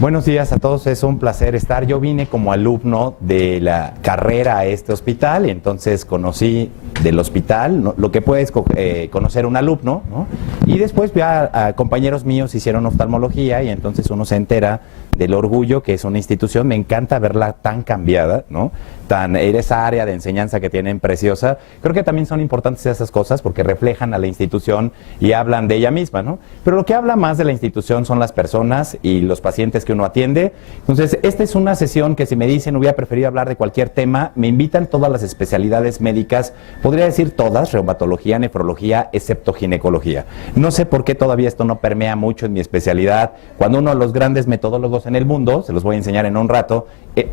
Buenos días a todos, es un placer estar. Yo vine como alumno de la carrera a este hospital y entonces conocí del hospital, ¿no?, lo que puedes conocer un alumno, ¿no? Y después a compañeros míos hicieron oftalmología y entonces uno se entera del orgullo que es una institución. Me encanta verla tan cambiada, ¿no? Esa área de enseñanza que tienen preciosa. Creo que también son importantes esas cosas porque reflejan a la institución y hablan de ella misma, ¿no? Pero lo que habla más de la institución son las personas y los pacientes que uno atiende. Entonces, esta es una sesión que si me dicen hubiera preferido hablar de cualquier tema, me invitan todas las especialidades médicas, podría decir todas, reumatología, nefrología, excepto ginecología. No sé por qué todavía esto no permea mucho en mi especialidad, cuando uno de los grandes metodólogos en el mundo, se los voy a enseñar en un rato,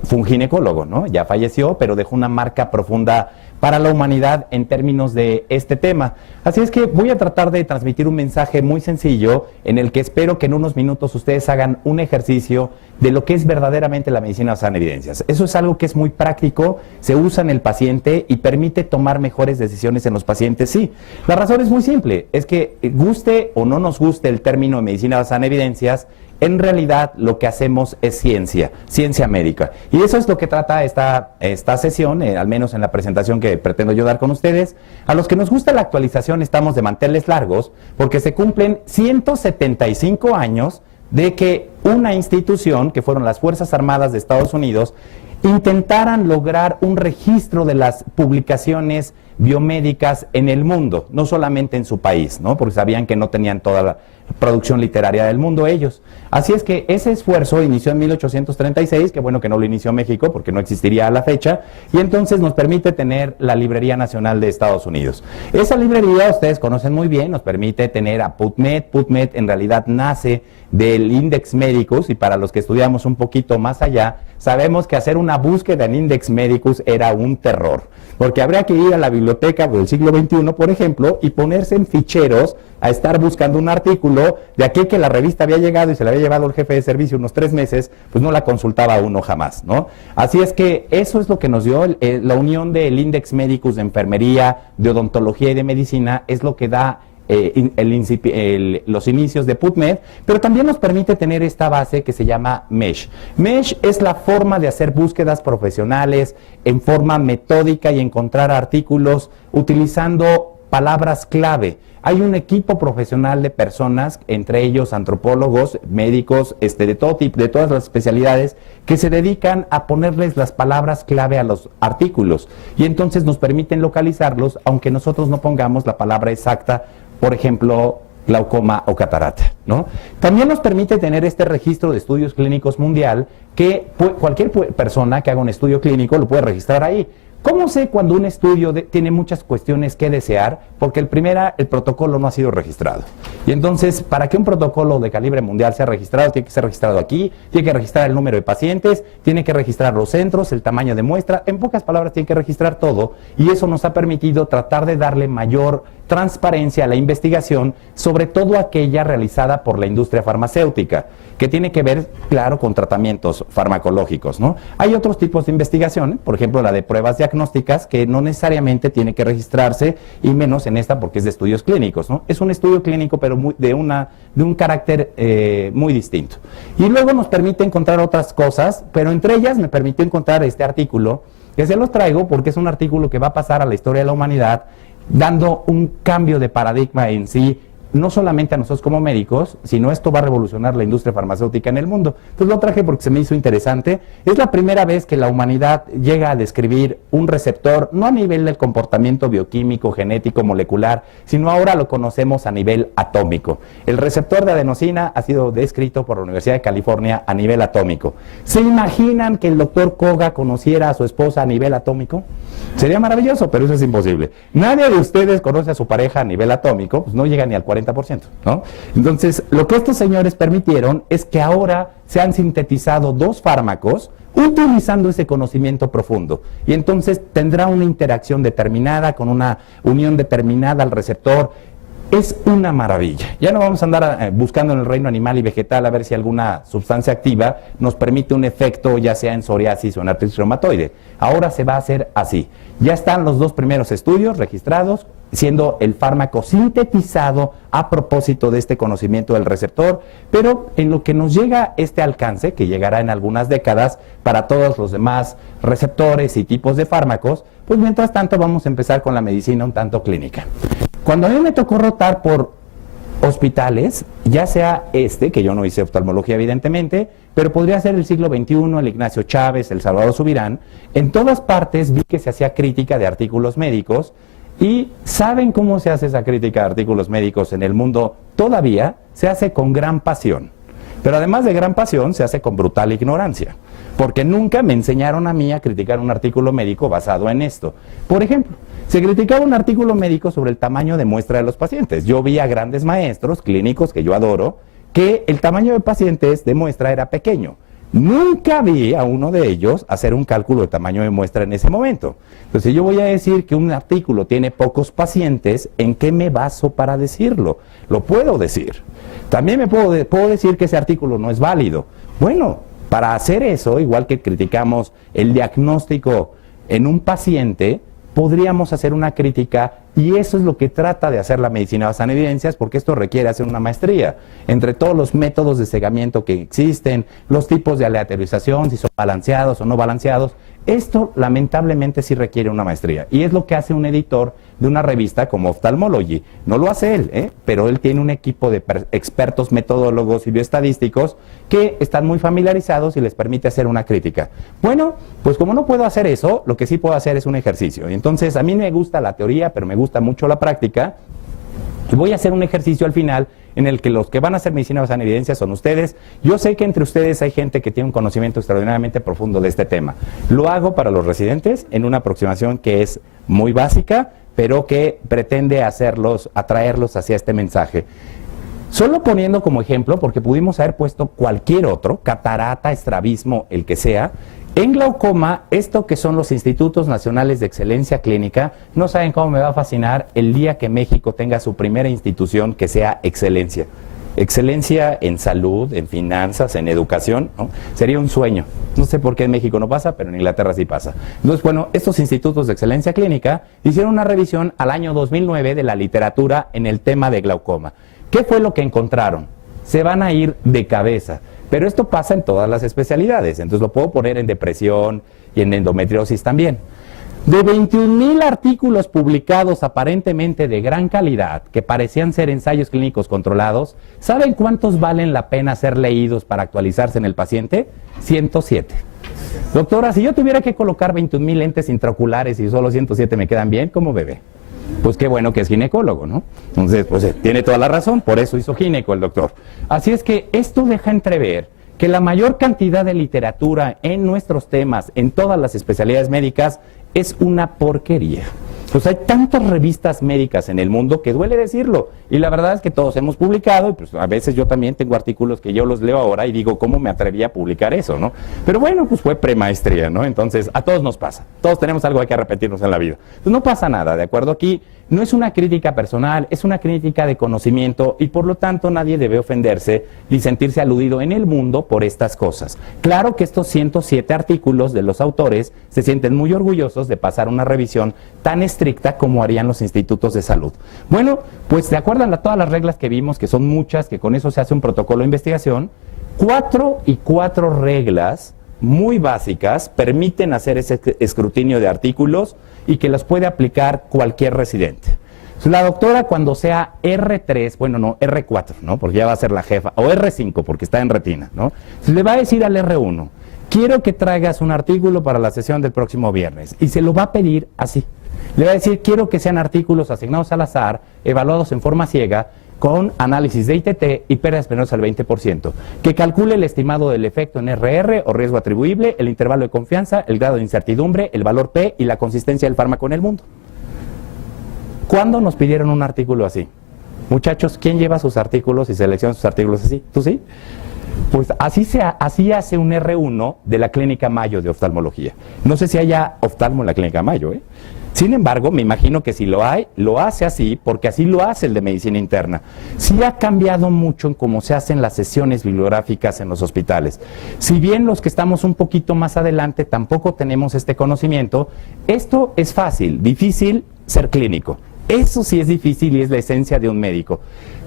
fue un ginecólogo, ¿no? Ya falleció, pero dejó una marca profunda para la humanidad en términos de este tema. Así es que voy a tratar de transmitir un mensaje muy sencillo en el que espero que en unos minutos ustedes hagan un ejercicio de lo que es verdaderamente la medicina basada en evidencias. Eso es algo que es muy práctico, se usa en el paciente y permite tomar mejores decisiones en los pacientes. Sí, la razón es muy simple, es que guste o no nos guste el término de medicina basada en evidencias, en realidad lo que hacemos es ciencia médica. Y eso es lo que trata esta sesión, al menos en la presentación que pretendo yo dar con ustedes. A los que nos gusta la actualización estamos de manteles largos porque se cumplen 175 años de que una institución, que fueron las Fuerzas Armadas de Estados Unidos, intentaran lograr un registro de las publicaciones biomédicas en el mundo, no solamente en su país, ¿no? Porque sabían que no tenían toda la producción literaria del mundo ellos. Así es que ese esfuerzo inició en 1836, que bueno que no lo inició México porque no existiría a la fecha, y entonces nos permite tener la Librería Nacional de Estados Unidos. Esa librería, ustedes conocen muy bien, nos permite tener a PubMed. PubMed en realidad nace del Index Medicus, y para los que estudiamos un poquito más allá, sabemos que hacer una búsqueda en Index Medicus era un terror, porque habría que ir a la biblioteca del siglo XXI, por ejemplo, y ponerse en ficheros a estar buscando un artículo de aquí que la revista había llegado y se la había llevado el jefe de servicio unos 3 meses, pues no la consultaba uno jamás, ¿no? Así es que eso es lo que nos dio la unión del Index Medicus de enfermería, de odontología y de medicina, es lo que da los inicios de PubMed, pero también nos permite tener esta base que se llama MESH. MESH es la forma de hacer búsquedas profesionales en forma metódica y encontrar artículos utilizando palabras clave. Hay un equipo profesional de personas, entre ellos antropólogos, médicos, de todo tipo, de todas las especialidades, que se dedican a ponerles las palabras clave a los artículos y entonces nos permiten localizarlos, aunque nosotros no pongamos la palabra exacta, por ejemplo, glaucoma o catarata, ¿no? También nos permite tener este registro de estudios clínicos mundial que cualquier persona que haga un estudio clínico lo puede registrar ahí. ¿Cómo sé cuando un estudio tiene muchas cuestiones que desear? Porque el protocolo no ha sido registrado. Y entonces, para que un protocolo de calibre mundial sea registrado, tiene que ser registrado aquí, tiene que registrar el número de pacientes, tiene que registrar los centros, el tamaño de muestra, en pocas palabras tiene que registrar todo, y eso nos ha permitido tratar de darle mayor transparencia a la investigación, sobre todo aquella realizada por la industria farmacéutica, que tiene que ver, claro, con tratamientos farmacológicos, ¿no? Hay otros tipos de investigación, por ejemplo, la de pruebas diagnósticas, que no necesariamente tiene que registrarse, y menos en esta porque es de estudios clínicos, ¿no? Es un estudio clínico, pero de un carácter muy distinto. Y luego nos permite encontrar otras cosas, pero entre ellas me permitió encontrar este artículo, que se los traigo porque es un artículo que va a pasar a la historia de la humanidad, dando un cambio de paradigma en sí, no solamente a nosotros como médicos, sino esto va a revolucionar la industria farmacéutica en el mundo. Entonces lo traje porque se me hizo interesante. Es la primera vez que la humanidad llega a describir un receptor, no a nivel del comportamiento bioquímico, genético, molecular, sino ahora lo conocemos a nivel atómico. El receptor de adenosina ha sido descrito por la Universidad de California a nivel atómico. ¿Se imaginan que el doctor Koga conociera a su esposa a nivel atómico? Sería maravilloso, pero eso es imposible. Nadie de ustedes conoce a su pareja a nivel atómico, pues no llega ni al 40%, ¿no? Entonces, lo que estos señores permitieron es que ahora se han sintetizado 2 fármacos utilizando ese conocimiento profundo. Y entonces tendrá una interacción determinada con una unión determinada al receptor. Es una maravilla. Ya no vamos a andar buscando en el reino animal y vegetal a ver si alguna sustancia activa nos permite un efecto, ya sea en psoriasis o en artritis reumatoide. Ahora se va a hacer así. Ya están los 2 primeros estudios registrados siendo el fármaco sintetizado a propósito de este conocimiento del receptor, pero en lo que nos llega este alcance, que llegará en algunas décadas para todos los demás receptores y tipos de fármacos, pues mientras tanto vamos a empezar con la medicina un tanto clínica. Cuando a mí me tocó rotar por hospitales, ya sea que yo no hice oftalmología evidentemente, pero podría ser el siglo XXI, el Ignacio Chávez, el Salvador Subirán, en todas partes vi que se hacía crítica de artículos médicos. ¿Y saben cómo se hace esa crítica de artículos médicos en el mundo? Todavía se hace con gran pasión. Pero además de gran pasión, se hace con brutal ignorancia. Porque nunca me enseñaron a mí a criticar un artículo médico basado en esto. Por ejemplo, se criticaba un artículo médico sobre el tamaño de muestra de los pacientes. Yo vi a grandes maestros clínicos, que yo adoro, que el tamaño de pacientes de muestra era pequeño. Nunca vi a uno de ellos hacer un cálculo de tamaño de muestra en ese momento. Entonces yo voy a decir que un artículo tiene pocos pacientes, ¿en qué me baso para decirlo? Lo puedo decir. También me puedo decir que ese artículo no es válido. Bueno, para hacer eso, igual que criticamos el diagnóstico en un paciente, podríamos hacer una crítica, y eso es lo que trata de hacer la medicina basada en evidencias, porque esto requiere hacer una maestría entre todos los métodos de cegamiento que existen, los tipos de aleatorización, si son balanceados o no balanceados. Esto lamentablemente sí requiere una maestría, y es lo que hace un editor de una revista como Ophthalmology. No lo hace él, pero él tiene un equipo de expertos metodólogos y bioestadísticos que están muy familiarizados y les permite hacer una crítica. Bueno, pues como no puedo hacer eso, lo que sí puedo hacer es un ejercicio. Y entonces a mí me gusta la teoría, pero me gusta mucho la práctica, y voy a hacer un ejercicio al final en el que los que van a hacer medicina basada en evidencias son ustedes. Yo sé que entre ustedes hay gente que tiene un conocimiento extraordinariamente profundo de este tema. Lo hago para los residentes en una aproximación que es muy básica, pero que pretende atraerlos hacia este mensaje. Solo poniendo como ejemplo, porque pudimos haber puesto cualquier otro, catarata, estrabismo, el que sea. En glaucoma, esto que son los Institutos Nacionales de Excelencia Clínica, no saben cómo me va a fascinar el día que México tenga su primera institución que sea excelencia. Excelencia en salud, en finanzas, en educación, ¿no? Sería un sueño. No sé por qué en México no pasa, pero en Inglaterra sí pasa. Entonces, bueno, estos institutos de excelencia clínica hicieron una revisión al año 2009 de la literatura en el tema de glaucoma. ¿Qué fue lo que encontraron? Se van a ir de cabeza. Pero esto pasa en todas las especialidades, entonces lo puedo poner en depresión y en endometriosis también. De 21,000 artículos publicados aparentemente de gran calidad, que parecían ser ensayos clínicos controlados, ¿saben cuántos valen la pena ser leídos para actualizarse en el paciente? 107. Doctora, si yo tuviera que colocar 21,000 lentes intraoculares y solo 107 me quedan bien, ¿cómo bebé? Pues qué bueno que es ginecólogo, ¿no? Entonces, pues tiene toda la razón, por eso hizo gineco el doctor. Así es que esto deja entrever que la mayor cantidad de literatura en nuestros temas, en todas las especialidades médicas, es una porquería. Pues hay tantas revistas médicas en el mundo que duele decirlo, y la verdad es que todos hemos publicado, y pues a veces yo también tengo artículos que yo los leo ahora y digo, ¿cómo me atreví a publicar eso, no? Pero bueno, pues fue premaestría, ¿no? Entonces, a todos nos pasa, todos tenemos algo que repetirnos en la vida. Entonces no pasa nada, ¿de acuerdo? Aquí no es una crítica personal, es una crítica de conocimiento, y por lo tanto nadie debe ofenderse ni sentirse aludido en el mundo por estas cosas. Claro que estos 107 artículos de los autores se sienten muy orgullosos de pasar una revisión tan estricta como harían los institutos de salud. Bueno, pues ¿se acuerdan de todas las reglas que vimos, que son muchas, que con eso se hace un protocolo de investigación? 4 reglas muy básicas permiten hacer ese escrutinio de artículos y que los puede aplicar cualquier residente. La doctora, cuando sea R3, bueno, no, R4, ¿no? Porque ya va a ser la jefa, o R5 porque está en retina, ¿no? Le va a decir al R1, quiero que traigas un artículo para la sesión del próximo viernes, y se lo va a pedir así. Le va a decir, quiero que sean artículos asignados al azar, evaluados en forma ciega, con análisis de ITT y pérdidas menores al 20%, que calcule el estimado del efecto en RR o riesgo atribuible, el intervalo de confianza, el grado de incertidumbre, el valor P y la consistencia del fármaco en el mundo. ¿Cuándo nos pidieron un artículo así? Muchachos, ¿quién lleva sus artículos y selecciona sus artículos así? ¿Tú sí? Pues así hace un R1 de la Clínica Mayo de oftalmología. No sé si haya oftalmo en la Clínica Mayo, ¿eh? Sin embargo, me imagino que si lo hay, lo hace así, porque así lo hace el de medicina interna. Sí ha cambiado mucho en cómo se hacen las sesiones bibliográficas en los hospitales. Si bien los que estamos un poquito más adelante tampoco tenemos este conocimiento, esto es fácil, difícil ser clínico. Eso sí es difícil y es la esencia de un médico.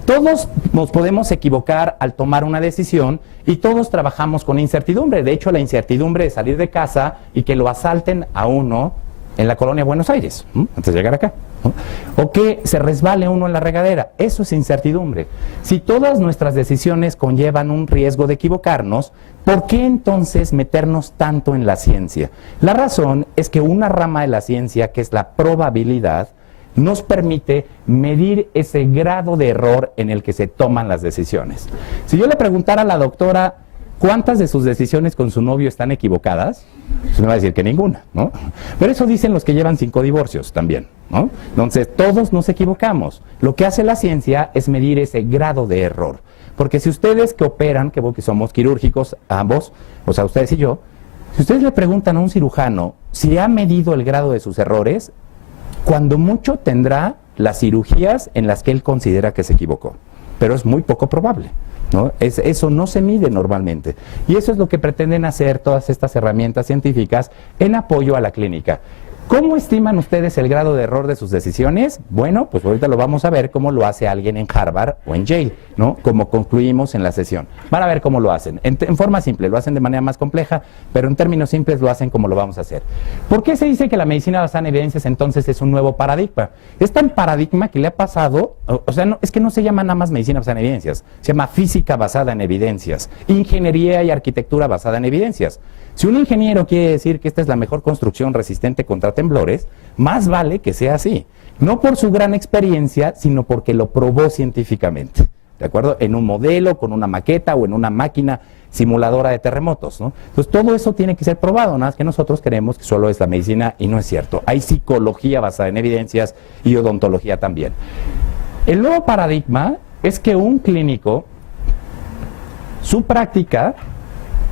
Todos nos podemos equivocar al tomar una decisión y todos trabajamos con incertidumbre. De hecho, la incertidumbre de salir de casa y que lo asalten a uno en la colonia Buenos Aires, antes de llegar acá, ¿no? O que se resbale uno en la regadera, eso es incertidumbre. Si todas nuestras decisiones conllevan un riesgo de equivocarnos, ¿por qué entonces meternos tanto en la ciencia? La razón es que una rama de la ciencia, que es la probabilidad, nos permite medir ese grado de error en el que se toman las decisiones. Si yo le preguntara a la doctora cuántas de sus decisiones con su novio están equivocadas, pues me va a decir que ninguna, ¿no? Pero eso dicen los que llevan 5 divorcios también, ¿no? Entonces, todos nos equivocamos. Lo que hace la ciencia es medir ese grado de error. Porque si ustedes que operan, que somos quirúrgicos ambos, o sea, ustedes y yo, si ustedes le preguntan a un cirujano si ha medido el grado de sus errores, cuando mucho tendrá las cirugías en las que él considera que se equivocó, pero es muy poco probable, ¿no? Eso no se mide normalmente, y eso es lo que pretenden hacer todas estas herramientas científicas en apoyo a la clínica. ¿Cómo estiman ustedes el grado de error de sus decisiones? Bueno, pues ahorita lo vamos a ver cómo lo hace alguien en Harvard o en Yale, ¿no? Como concluimos en la sesión. Van a ver cómo lo hacen. En forma simple, lo hacen de manera más compleja, pero en términos simples lo hacen como lo vamos a hacer. ¿Por qué se dice que la medicina basada en evidencias entonces es un nuevo paradigma? Es tan paradigma que le ha pasado, o sea, no, es que no se llama nada más medicina basada en evidencias, se llama física basada en evidencias, ingeniería y arquitectura basada en evidencias. Si un ingeniero quiere decir que esta es la mejor construcción resistente contra temblores, más vale que sea así. No por su gran experiencia, sino porque lo probó científicamente, ¿de acuerdo? En un modelo, con una maqueta o en una máquina simuladora de terremotos, ¿no? Entonces todo eso tiene que ser probado, nada más que nosotros creemos que solo es la medicina y no es cierto. Hay psicología basada en evidencias y odontología también. El nuevo paradigma es que un clínico, su práctica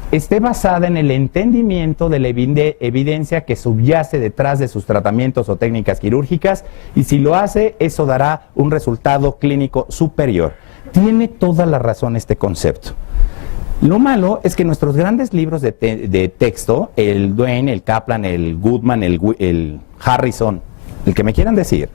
esté basada en el entendimiento de la evidencia que subyace detrás de sus tratamientos o técnicas quirúrgicas, y si lo hace, eso dará un resultado clínico superior. Tiene toda la razón este concepto. Lo malo es que nuestros grandes libros de texto, el Duane, el Kaplan, el Goodman, el Harrison, el que me quieran decir,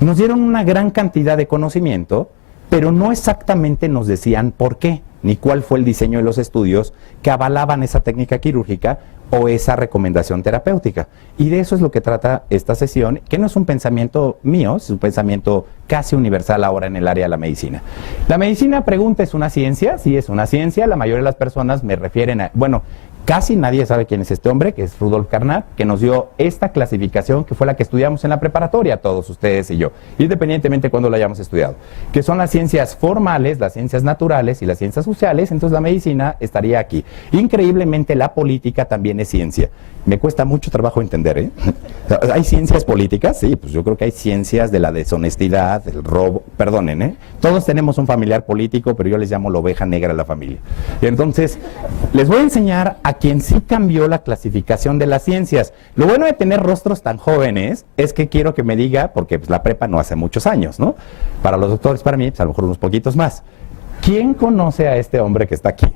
nos dieron una gran cantidad de conocimiento, pero no exactamente nos decían por qué, ni cuál fue el diseño de los estudios que avalaban esa técnica quirúrgica o esa recomendación terapéutica. Y de eso es lo que trata esta sesión, que no es un pensamiento mío, es un pensamiento casi universal ahora en el área de la medicina. La medicina, pregunta, ¿es una ciencia? Sí, es una ciencia. La mayoría de las personas me refieren a, bueno, casi nadie sabe quién es este hombre, que es Rudolf Carnap, que nos dio esta clasificación, que fue la que estudiamos en la preparatoria, todos ustedes y yo, independientemente de cuándo la hayamos estudiado, que son las ciencias formales, las ciencias naturales y las ciencias sociales. Entonces la medicina estaría aquí. Increíblemente la política también es ciencia. Me cuesta mucho trabajo entender, ¿eh? ¿Hay ciencias políticas? Sí, pues yo creo que hay ciencias de la deshonestidad, del robo, perdonen, ¿eh? Todos tenemos un familiar político, pero yo les llamo la oveja negra de la familia. Y entonces, les voy a enseñar a quien sí cambió la clasificación de las ciencias. Lo bueno de tener rostros tan jóvenes es que quiero que me diga, porque pues, la prepa no hace muchos años, ¿no? Para los doctores, para mí, pues, a lo mejor unos poquitos más. ¿Quién conoce a este hombre que está aquí?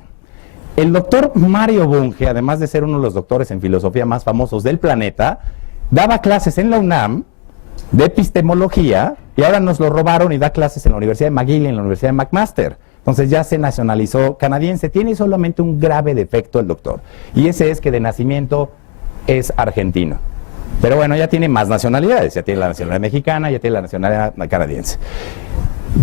El doctor Mario Bunge, además de ser uno de los doctores en filosofía más famosos del planeta, daba clases en la UNAM de epistemología y ahora nos lo robaron y da clases en la Universidad de McGill y en la Universidad de McMaster. Entonces ya se nacionalizó canadiense. Tiene solamente un grave defecto el doctor, y ese es que de nacimiento es argentino. Pero bueno, ya tiene más nacionalidades, ya tiene la nacionalidad mexicana, ya tiene la nacionalidad canadiense.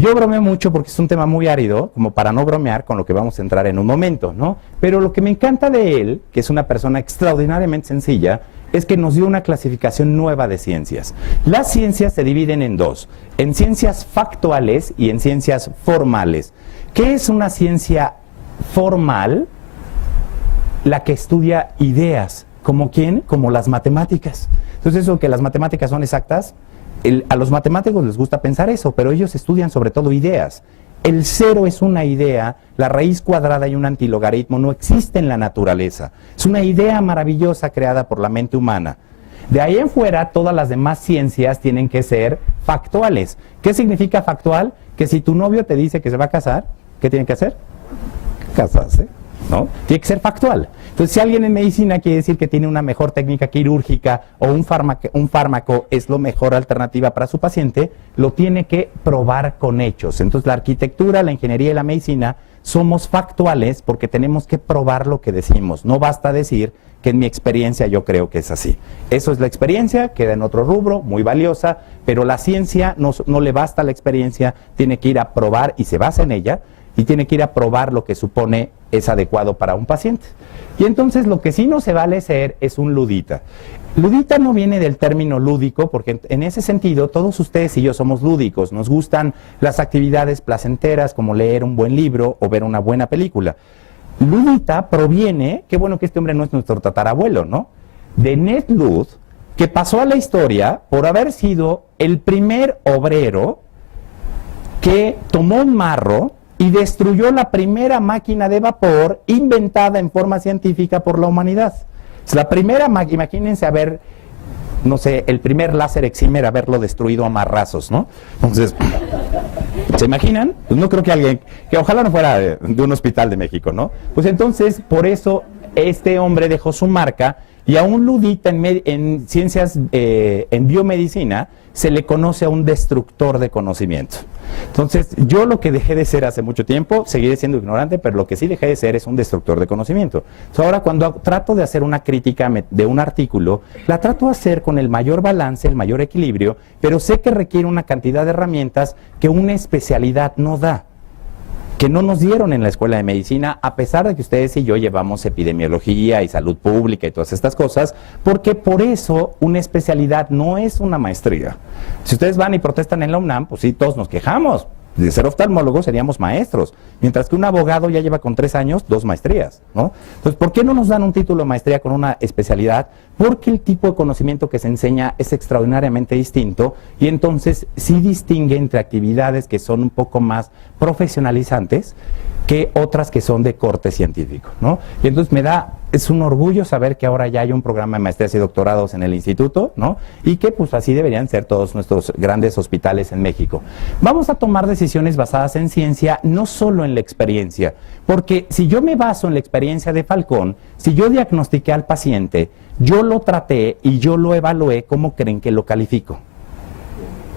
Yo bromeo mucho porque es un tema muy árido, como para no bromear con lo que vamos a entrar en un momento, ¿no? Pero lo que me encanta de él, que es una persona extraordinariamente sencilla, es que nos dio una clasificación nueva de ciencias. Las ciencias se dividen en dos, en ciencias factuales y en ciencias formales. ¿Qué es una ciencia formal? La que estudia ideas. ¿Como quién? Como las matemáticas. Entonces, eso que las matemáticas son exactas, a los matemáticos les gusta pensar eso, pero ellos estudian sobre todo ideas. El cero es una idea, la raíz cuadrada y un antilogaritmo no existe en la naturaleza. Es una idea maravillosa creada por la mente humana. De ahí en fuera, todas las demás ciencias tienen que ser factuales. ¿Qué significa factual? Que si tu novio te dice que se va a casar, ¿qué tiene que hacer? Casarse. ¿no? Tiene que ser factual. Entonces, si alguien en medicina quiere decir que tiene una mejor técnica quirúrgica o un fármaco es la mejor alternativa para su paciente, lo tiene que probar con hechos. Entonces, la arquitectura, la ingeniería y la medicina somos factuales porque tenemos que probar lo que decimos. No basta decir que en mi experiencia yo creo que es así. Eso es la experiencia, queda en otro rubro, muy valiosa, pero la ciencia no le basta la experiencia, tiene que ir a probar y se basa en ella, y tiene que ir a probar lo que supone es adecuado para un paciente. Y entonces lo que sí no se vale ser es un ludita. Ludita no viene del término lúdico, porque en ese sentido todos ustedes y yo somos lúdicos, nos gustan las actividades placenteras como leer un buen libro o ver una buena película. Ludita proviene, qué bueno que este hombre no es nuestro tatarabuelo, ¿no? De Ned Ludd, que pasó a la historia por haber sido el primer obrero que tomó un marro y destruyó la primera máquina de vapor inventada en forma científica por la humanidad. Es la primera máquina, imagínense haber, no sé, el primer láser excimer haberlo destruido a marrazos, ¿no? Entonces, ¿se imaginan? Pues no creo que alguien, que ojalá no fuera de un hospital de México, ¿no? Pues entonces, por eso, este hombre dejó su marca y a un ludita en ciencias, en biomedicina, se le conoce a un destructor de conocimiento. Entonces, yo lo que dejé de ser hace mucho tiempo, seguiré siendo ignorante, pero lo que sí dejé de ser es un destructor de conocimiento. Entonces, ahora cuando trato de hacer una crítica de un artículo, la trato de hacer con el mayor balance, el mayor equilibrio, pero sé que requiere una cantidad de herramientas que una especialidad no da, que no nos dieron en la escuela de medicina, a pesar de que ustedes y yo llevamos epidemiología y salud pública y todas estas cosas, porque por eso una especialidad no es una maestría. Si ustedes van y protestan en la UNAM, pues sí, todos nos quejamos. De ser oftalmólogos seríamos maestros, mientras que un abogado ya lleva con 3 años 2 maestrías, ¿no? Entonces, ¿por qué no nos dan un título de maestría con una especialidad? Porque el tipo de conocimiento que se enseña es extraordinariamente distinto y entonces sí distingue entre actividades que son un poco más profesionalizantes que otras que son de corte científico, ¿no? Y entonces es un orgullo saber que ahora ya hay un programa de maestrías y doctorados en el instituto, ¿no? Y que pues así deberían ser todos nuestros grandes hospitales en México. Vamos a tomar decisiones basadas en ciencia, no solo en la experiencia, porque si yo me baso en la experiencia de Falcón, si yo diagnostiqué al paciente, yo lo traté y yo lo evalué, ¿cómo creen que lo califico?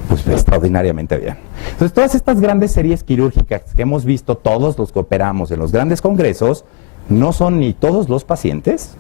Pues extraordinariamente bien. Entonces, todas estas grandes series quirúrgicas que hemos visto todos los que operamos en los grandes congresos, no son ni todos los pacientes,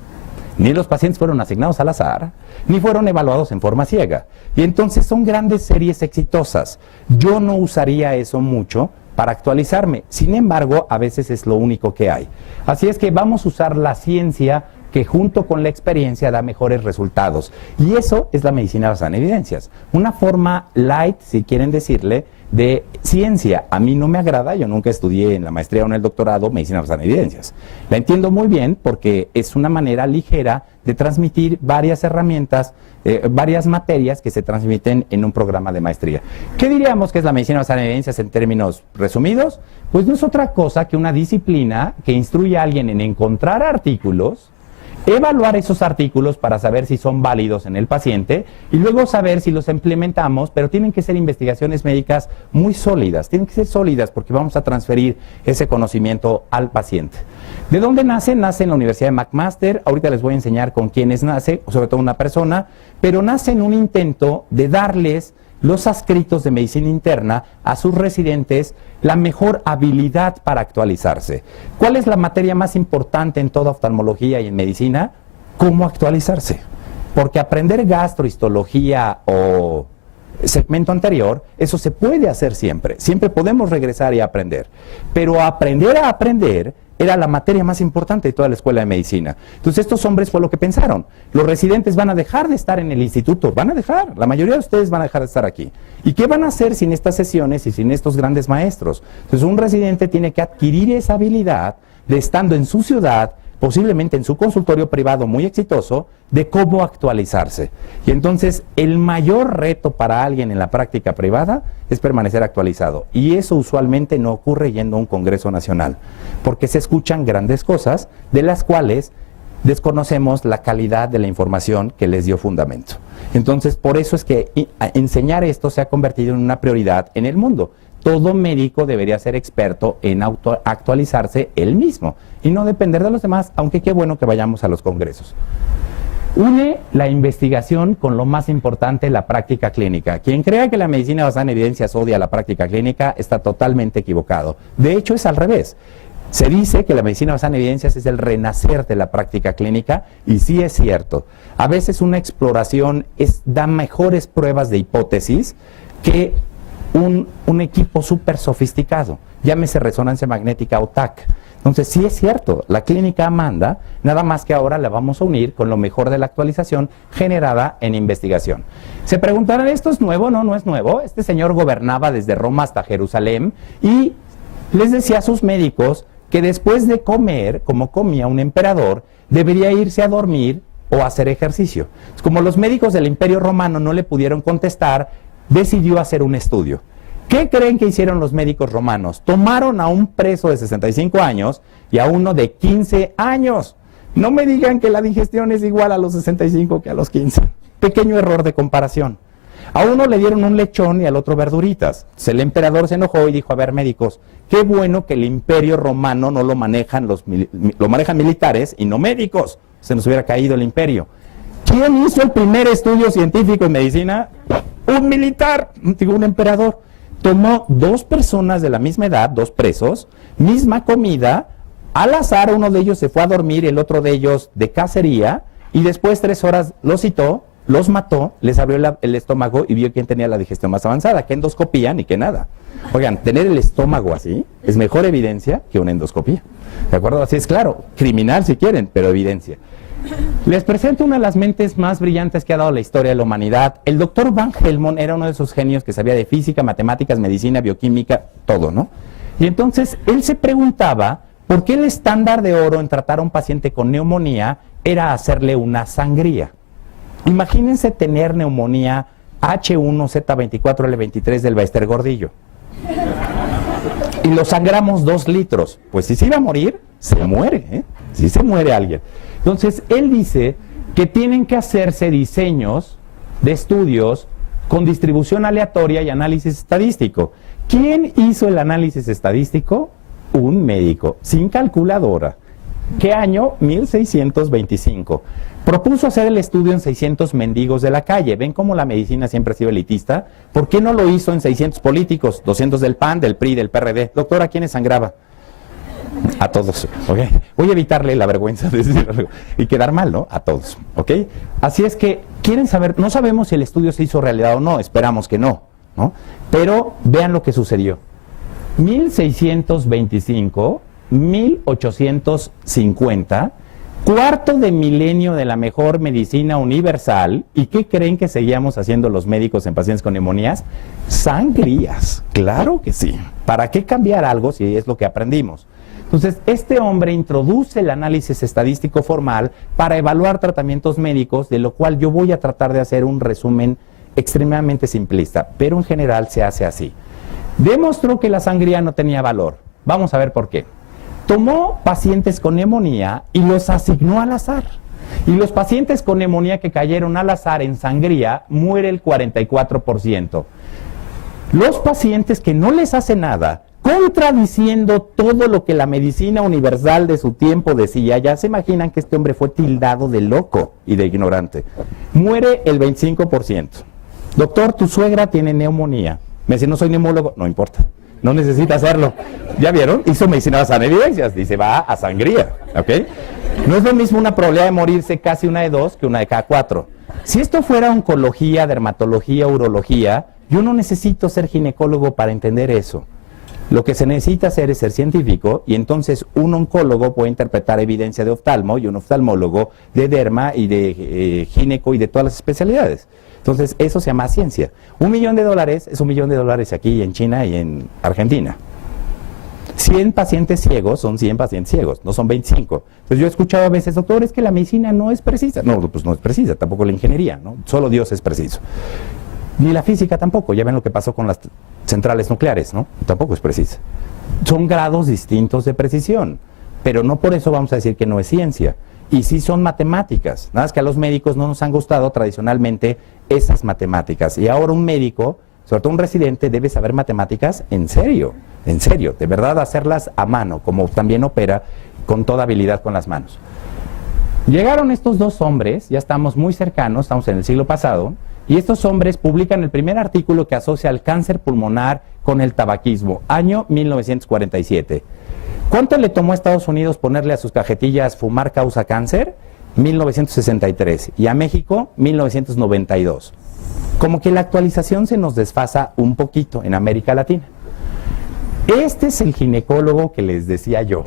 ni los pacientes fueron asignados al azar, ni fueron evaluados en forma ciega. Y entonces son grandes series exitosas. Yo no usaría eso mucho para actualizarme. Sin embargo, a veces es lo único que hay. Así es que vamos a usar la ciencia que junto con la experiencia da mejores resultados. Y eso es la medicina basada en evidencias. Una forma light, si quieren decirle, de ciencia. A mí no me agrada, yo nunca estudié en la maestría o en el doctorado medicina basada en evidencias. La entiendo muy bien porque es una manera ligera de transmitir varias herramientas, varias materias que se transmiten en un programa de maestría. ¿Qué diríamos que es la medicina basada en evidencias en términos resumidos? Pues no es otra cosa que una disciplina que instruye a alguien en encontrar artículos, evaluar esos artículos para saber si son válidos en el paciente y luego saber si los implementamos, pero tienen que ser investigaciones médicas muy sólidas, tienen que ser sólidas porque vamos a transferir ese conocimiento al paciente. ¿De dónde nace? Nace en la Universidad de McMaster, ahorita les voy a enseñar con quiénes nace, sobre todo una persona, pero nace en un intento de darles los adscritos de medicina interna a sus residentes la mejor habilidad para actualizarse. ¿Cuál es la materia más importante en toda oftalmología y en medicina? ¿Cómo actualizarse? Porque aprender gastrohistología o segmento anterior, eso se puede hacer siempre. Siempre podemos regresar y aprender. Pero aprender a aprender era la materia más importante de toda la escuela de medicina. Entonces estos hombres fue lo que pensaron. Los residentes van a dejar de estar en el instituto, van a dejar, la mayoría de ustedes van a dejar de estar aquí. ¿Y qué van a hacer sin estas sesiones y sin estos grandes maestros? Entonces un residente tiene que adquirir esa habilidad de estando en su ciudad, posiblemente en su consultorio privado muy exitoso, de cómo actualizarse. Y entonces el mayor reto para alguien en la práctica privada es permanecer actualizado. Y eso usualmente no ocurre yendo a un congreso nacional, porque se escuchan grandes cosas de las cuales desconocemos la calidad de la información que les dio fundamento. Entonces, por eso es que enseñar esto se ha convertido en una prioridad en el mundo. todo médico debería ser experto en actualizarse él mismo y no depender de los demás, aunque qué bueno que vayamos a los congresos. Une la investigación con lo más importante, la práctica clínica. Quien crea que la medicina basada en evidencias odia la práctica clínica está totalmente equivocado. De hecho, es al revés. Se dice que la medicina basada en evidencias es el renacer de la práctica clínica y sí es cierto. A veces una exploración da mejores pruebas de hipótesis que un equipo súper sofisticado. Llámese resonancia magnética o TAC. Entonces, sí es cierto, la clínica manda, nada más que ahora la vamos a unir con lo mejor de la actualización generada en investigación. Se preguntarán, ¿esto es nuevo? No, no es nuevo. Este señor gobernaba desde Roma hasta Jerusalén y les decía a sus médicos que después de comer, como comía un emperador, debería irse a dormir o hacer ejercicio. Como los médicos del Imperio Romano no le pudieron contestar, decidió hacer un estudio. ¿Qué creen que hicieron los médicos romanos? Tomaron a un preso de 65 años y a uno de 15 años. No me digan que la digestión es igual a los 65 que a los 15. Pequeño error de comparación. A uno le dieron un lechón y al otro verduritas. Entonces el emperador se enojó y dijo, a ver, médicos, qué bueno que el Imperio Romano no lo manejan lo manejan militares y no médicos. Se nos hubiera caído el imperio. ¿Quién hizo el primer estudio científico en medicina? Un militar, digo, un emperador. Tomó dos personas de la misma edad, dos presos, misma comida, al azar uno de ellos se fue a dormir, el otro de ellos de cacería, y después 3 horas los citó, los mató, les abrió el estómago y vio quién tenía la digestión más avanzada, que endoscopía ni que nada. Oigan, tener el estómago así es mejor evidencia que una endoscopía. ¿De acuerdo? Así es claro, criminal si quieren, pero evidencia. Les presento una de las mentes más brillantes que ha dado la historia de la humanidad. El doctor Van Helmont era uno de esos genios que sabía de física, matemáticas, medicina, bioquímica, todo, ¿no? Y entonces él se preguntaba por qué el estándar de oro en tratar a un paciente con neumonía era hacerle una sangría. Imagínense tener neumonía H1Z24L23 del Baester Gordillo. Y lo sangramos 2 litros. Pues si se iba a morir, se muere, ¿eh? Si se muere alguien. Entonces, él dice que tienen que hacerse diseños de estudios con distribución aleatoria y análisis estadístico. ¿Quién hizo el análisis estadístico? Un médico, sin calculadora. ¿Qué año? 1625. Propuso hacer el estudio en 600 mendigos de la calle. ¿Ven cómo la medicina siempre ha sido elitista? ¿Por qué no lo hizo en 600 políticos? 200 del PAN, del PRI, del PRD. Doctor, ¿a quiénes sangraba? A todos, ¿ok? Voy a evitarle la vergüenza de decir algo y quedar mal, ¿no? A todos, ¿ok? Así es que, ¿quieren saber? No sabemos si el estudio se hizo realidad o no, esperamos que no, ¿no? Pero vean lo que sucedió. 1625, 1850, cuarto de milenio de la mejor medicina universal. ¿Y qué creen que seguíamos haciendo los médicos en pacientes con neumonías? Sangrías, claro que sí. ¿Para qué cambiar algo si es lo que aprendimos? Entonces, este hombre introduce el análisis estadístico formal para evaluar tratamientos médicos, de lo cual yo voy a tratar de hacer un resumen extremadamente simplista, pero en general se hace así. Demostró que la sangría no tenía valor. Vamos a ver por qué. Tomó pacientes con neumonía y los asignó al azar. Y los pacientes con neumonía que cayeron al azar en sangría, muere el 44%. Los pacientes que no les hace nada, contradiciendo todo lo que la medicina universal de su tiempo decía, ya se imaginan que este hombre fue tildado de loco y de ignorante, muere el 25%. Doctor, tu suegra tiene neumonía. Me dice, no soy neumólogo. No importa, no necesita hacerlo. ¿Ya vieron? Hizo medicina basada en evidencias. Dice, va a sangría, ¿ok? No es lo mismo una probabilidad de morirse casi una de 2 que una de cada 4. Si esto fuera oncología, dermatología, urología, yo no necesito ser ginecólogo para entender eso. Lo que se necesita hacer es ser científico, y entonces un oncólogo puede interpretar evidencia de oftalmo y un oftalmólogo de derma y de gineco y de todas las especialidades. Entonces eso se llama ciencia. $1 millón es $1 millón aquí en China y en Argentina. 100 pacientes ciegos son 100 pacientes ciegos, no son 25. Entonces yo he escuchado a veces, doctor, es que la medicina no es precisa. No, pues no es precisa, tampoco la ingeniería, ¿no? Solo Dios es preciso. Ni la física tampoco, ya ven lo que pasó con las centrales nucleares, ¿no? Tampoco es precisa. Son grados distintos de precisión, pero no por eso vamos a decir que no es ciencia. Y sí son matemáticas, nada más que a los médicos no nos han gustado tradicionalmente esas matemáticas. Y ahora un médico sobre todo un residente, debe saber matemáticas en serio, de verdad hacerlas a mano, como también opera con toda habilidad con las manos. Llegaron estos dos hombres, ya estamos muy cercanos, estamos en el siglo pasado, y estos hombres publican el primer artículo que asocia el cáncer pulmonar con el tabaquismo, año 1947. ¿Cuánto le tomó a Estados Unidos ponerle a sus cajetillas fumar causa cáncer? 1963. Y a México, 1992. Como que la actualización se nos desfasa un poquito en América Latina. Este es el ginecólogo que les decía yo.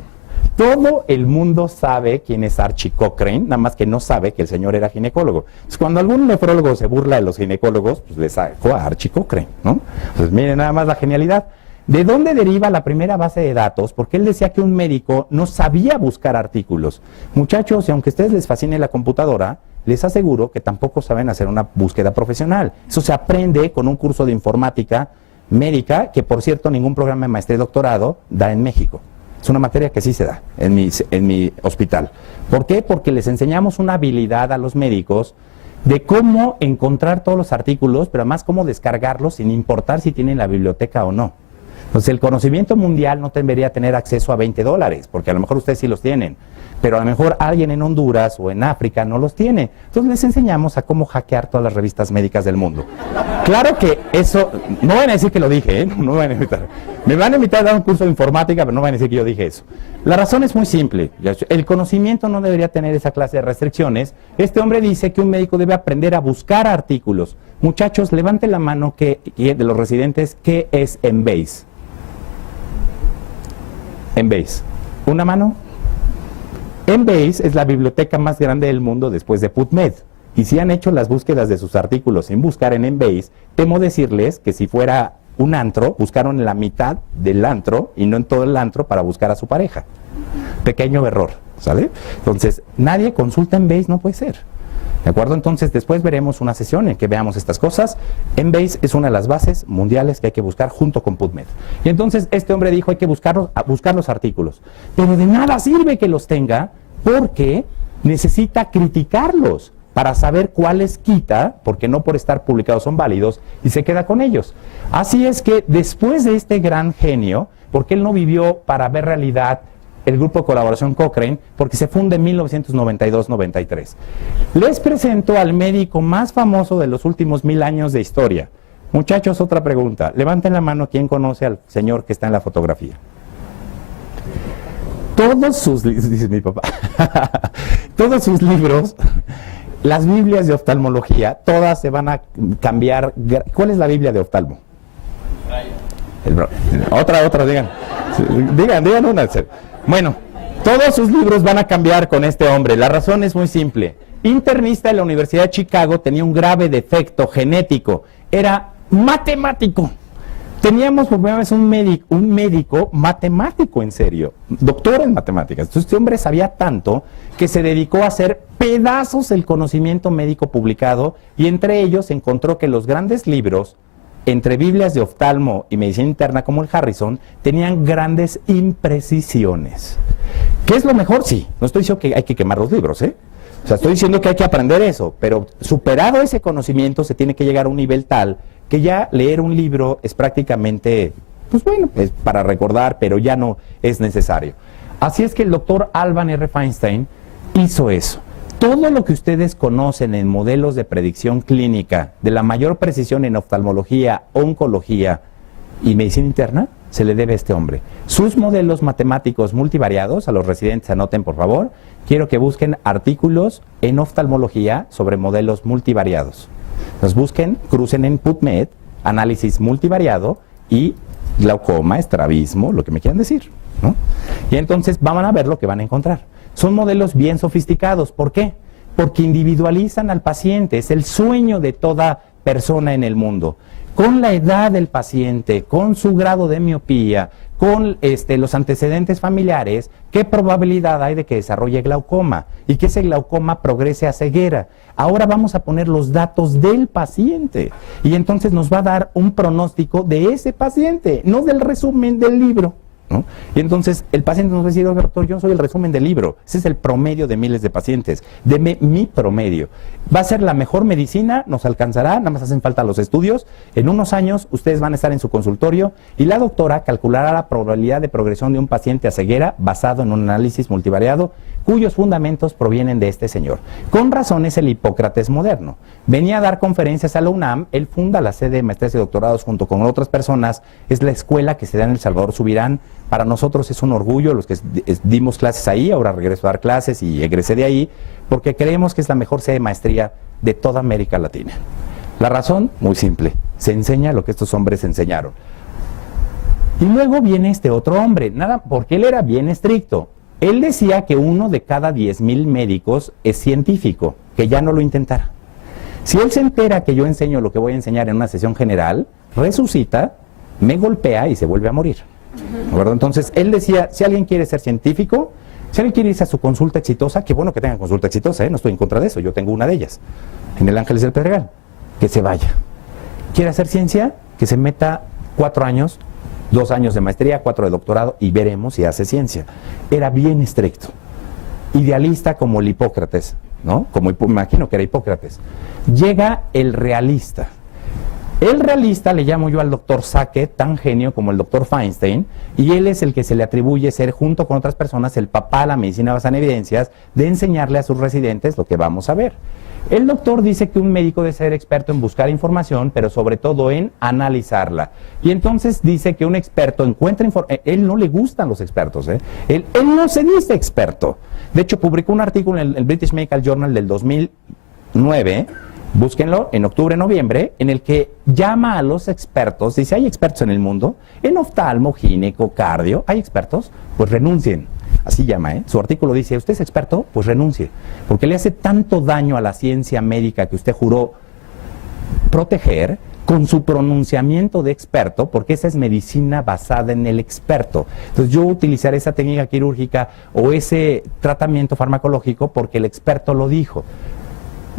Todo el mundo sabe quién es Archie Cochrane, nada más que no sabe que el señor era ginecólogo. Entonces, cuando algún nefrólogo se burla de los ginecólogos, pues le sacó a Archie Cochrane, ¿no? Entonces, miren nada más la genialidad. ¿De dónde deriva la primera base de datos? Porque él decía que un médico no sabía buscar artículos. Muchachos, y aunque a ustedes les fascine la computadora, les aseguro que tampoco saben hacer una búsqueda profesional. Eso se aprende con un curso de informática médica, que por cierto ningún programa de maestría y doctorado da en México. Es una materia que sí se da en mi hospital. ¿Por qué? Porque les enseñamos una habilidad a los médicos de cómo encontrar todos los artículos, pero además cómo descargarlos sin importar si tienen la biblioteca o no. Entonces el conocimiento mundial no debería tener acceso a $20, porque a lo mejor ustedes sí los tienen, pero a lo mejor alguien en Honduras o en África no los tiene. Entonces les enseñamos a cómo hackear todas las revistas médicas del mundo. Claro que eso, no van a decir que lo dije, no me van a invitar. Me van a invitar a dar un curso de informática, pero no van a decir que yo dije eso. La razón es muy simple. El conocimiento no debería tener esa clase de restricciones. Este hombre dice que un médico debe aprender a buscar artículos. Muchachos, levanten la mano de los residentes, ¿qué es Embase? Embase. ¿Una mano? Embase es la biblioteca más grande del mundo después de PubMed. Y si han hecho las búsquedas de sus artículos sin buscar en Embase, temo decirles que si fuera un antro, buscaron en la mitad del antro y no en todo el antro para buscar a su pareja. Pequeño error, ¿sale? Entonces, nadie consulta Embase, no puede ser. ¿De acuerdo? Entonces, después veremos una sesión en que veamos estas cosas. Embase es una de las bases mundiales que hay que buscar junto con PubMed. Y entonces, este hombre dijo, hay que buscar los artículos. Pero de nada sirve que los tenga, porque necesita criticarlos para saber cuáles quita, porque no por estar publicados son válidos, y se queda con ellos. Así es que, después de este gran genio, porque él no vivió para ver realidad el grupo de colaboración Cochrane, porque se funda en 1992-93. Les presento al médico más famoso de los últimos 1000 años de historia. Muchachos, otra pregunta. Levanten la mano quien conoce al señor que está en la fotografía. Todos sus libros, dice mi papá, todos sus libros, las Biblias de oftalmología, todas se van a cambiar. ¿Cuál es la Biblia de oftalmo? Otra, digan. Digan una. Bueno, todos sus libros van a cambiar con este hombre. La razón es muy simple. Internista de la Universidad de Chicago, tenía un grave defecto genético. Era matemático. Teníamos por primera vez un médico matemático, en serio, doctor en matemáticas. Entonces este hombre sabía tanto que se dedicó a hacer pedazos el conocimiento médico publicado, y entre ellos encontró que los grandes libros, entre Biblias de oftalmo y medicina interna como el Harrison, tenían grandes imprecisiones. ¿Qué es lo mejor? Sí, no estoy diciendo que hay que quemar los libros, ¿eh? O sea, estoy diciendo que hay que aprender eso, pero superado ese conocimiento se tiene que llegar a un nivel tal que ya leer un libro es prácticamente, pues bueno, es para recordar, pero ya no es necesario. Así es que el doctor Alban R. Feinstein hizo eso. Todo lo que ustedes conocen en modelos de predicción clínica de la mayor precisión en oftalmología, oncología y medicina interna, se le debe a este hombre. Sus modelos matemáticos multivariados, a los residentes anoten por favor, quiero que busquen artículos en oftalmología sobre modelos multivariados. Los busquen, crucen en PubMed, análisis multivariado y glaucoma, estrabismo, lo que me quieran decir, ¿no? Y entonces van a ver lo que van a encontrar. Son modelos bien sofisticados. ¿Por qué? Porque individualizan al paciente. Es el sueño de toda persona en el mundo. Con la edad del paciente, con su grado de miopía, con los antecedentes familiares, ¿qué probabilidad hay de que desarrolle glaucoma y que ese glaucoma progrese a ceguera? Ahora vamos a poner los datos del paciente y entonces nos va a dar un pronóstico de ese paciente, no del resumen del libro. ¿no? Y entonces el paciente nos va a decir, oye, doctor, yo no soy el resumen del libro, ese es el promedio de miles de pacientes, deme mi promedio. Va a ser la mejor medicina, nos alcanzará, nada más hacen falta los estudios, en unos años ustedes van a estar en su consultorio y la doctora calculará la probabilidad de progresión de un paciente a ceguera basado en un análisis multivariado cuyos fundamentos provienen de este señor. Con razón es el Hipócrates moderno. Venía a dar conferencias a la UNAM, él funda la sede de maestrías y doctorados junto con otras personas, es la escuela que se da en El Salvador Subirán. Para nosotros es un orgullo, los que dimos clases ahí, ahora regreso a dar clases y egresé de ahí, porque creemos que es la mejor sede de maestría de toda América Latina. La razón, muy simple, se enseña lo que estos hombres enseñaron. Y luego viene este otro hombre, nada, porque él era bien estricto. Él decía que 1 de cada 10,000 médicos es científico, que ya no lo intentara. Si él se entera que yo enseño lo que voy a enseñar en una sesión general, resucita, me golpea y se vuelve a morir. ¿De acuerdo? Entonces, él decía, si alguien quiere ser científico, si alguien quiere irse a su consulta exitosa, qué bueno que tenga consulta exitosa, no estoy en contra de eso, yo tengo una de ellas, en el Ángeles del Pedregal, que se vaya. ¿Quiere hacer ciencia? Que se meta 4 años, 2 años de maestría, 4 de doctorado y veremos si hace ciencia. Era bien estricto, idealista como el Hipócrates, ¿no? Como imagino que era Hipócrates. Llega el realista. El realista le llamo yo al doctor Sackett, tan genio como el doctor Feinstein, y él es el que se le atribuye ser, junto con otras personas, el papá de la medicina basada en evidencias, de enseñarle a sus residentes lo que vamos a ver. El doctor dice que un médico debe ser experto en buscar información, pero sobre todo en analizarla. Y entonces dice que un experto encuentra información. Él no le gustan los expertos, Él no se dice experto. De hecho, publicó un artículo en el British Medical Journal del 2009, búsquenlo, en octubre, noviembre, en el que llama a los expertos, dice, ¿hay expertos en el mundo? En oftalmo, gineco, cardio, ¿hay expertos? Pues renuncien. Así llama, Su artículo dice, ¿usted es experto? Pues renuncie, porque le hace tanto daño a la ciencia médica que usted juró proteger con su pronunciamiento de experto, porque esa es medicina basada en el experto. Entonces yo utilizaré esa técnica quirúrgica o ese tratamiento farmacológico porque el experto lo dijo.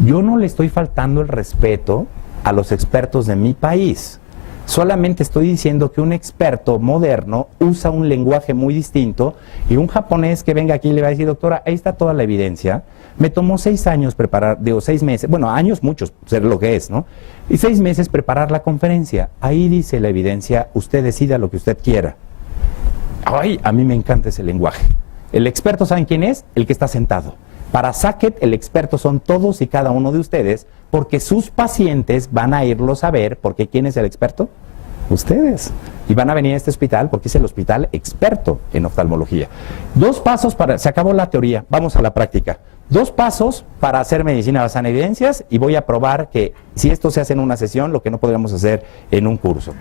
Yo no le estoy faltando el respeto a los expertos de mi país. Solamente estoy diciendo que un experto moderno usa un lenguaje muy distinto y un japonés que venga aquí le va a decir, doctora, ahí está toda la evidencia. Me tomó 6 años preparar, 6 meses, bueno, años muchos, ser lo que es, ¿no? Y 6 meses preparar la conferencia. Ahí dice la evidencia, usted decida lo que usted quiera. Ay, a mí me encanta ese lenguaje. El experto, ¿saben quién es? El que está sentado. Para Sackett, el experto son todos y cada uno de ustedes, porque sus pacientes van a irlos a ver, porque ¿quién es el experto? Ustedes. Y van a venir a este hospital porque es el hospital experto en oftalmología. 2 pasos para... Se acabó la teoría, vamos a la práctica. 2 pasos para hacer medicina basada en evidencias y voy a probar que si esto se hace en una sesión, lo que no podríamos hacer en un curso.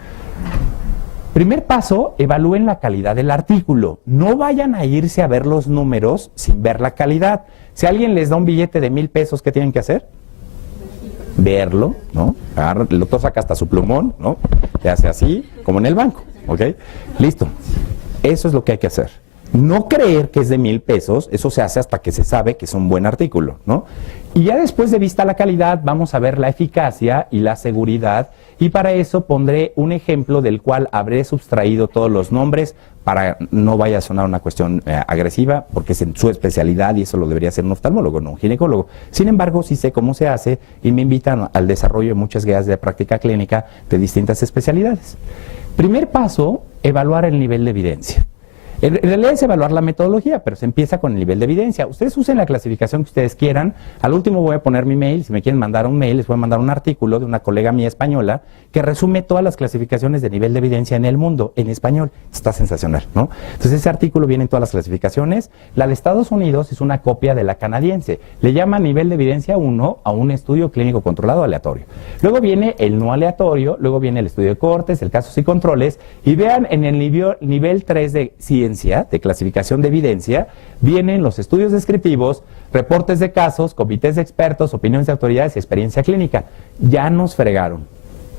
Primer paso, evalúen la calidad del artículo. No vayan a irse a ver los números sin ver la calidad. Si alguien les da un billete de 1,000 pesos, ¿qué tienen que hacer? Verlo, ¿no? El doctor saca hasta su plumón, ¿no? Le hace así, como en el banco, ¿ok? Listo. Eso es lo que hay que hacer. No creer que es de 1,000 pesos, eso se hace hasta que se sabe que es un buen artículo, ¿no? Y ya después de vista la calidad, vamos a ver la eficacia y la seguridad, y para eso pondré un ejemplo del cual habré sustraído todos los nombres para no vaya a sonar una cuestión agresiva, porque es en su especialidad y eso lo debería hacer un oftalmólogo, no un ginecólogo. Sin embargo, sí sé cómo se hace y me invitan al desarrollo de muchas guías de práctica clínica de distintas especialidades. Primer paso, evaluar el nivel de evidencia. En realidad es evaluar la metodología, pero se empieza con el nivel de evidencia. Ustedes usen la clasificación que ustedes quieran. Al último voy a poner mi mail. Si me quieren mandar un mail, les voy a mandar un artículo de una colega mía española que resume todas las clasificaciones de nivel de evidencia en el mundo, en español. Está sensacional, ¿no? Entonces ese artículo viene en todas las clasificaciones. La de Estados Unidos es una copia de la canadiense. Le llama nivel de evidencia 1 a un estudio clínico controlado aleatorio. Luego viene el no aleatorio, luego viene el estudio de cortes, el casos y controles. Y vean en el nivel 3 de ciencia, de clasificación de evidencia, vienen los estudios descriptivos, reportes de casos, comités de expertos, opiniones de autoridades y experiencia clínica. Ya nos fregaron,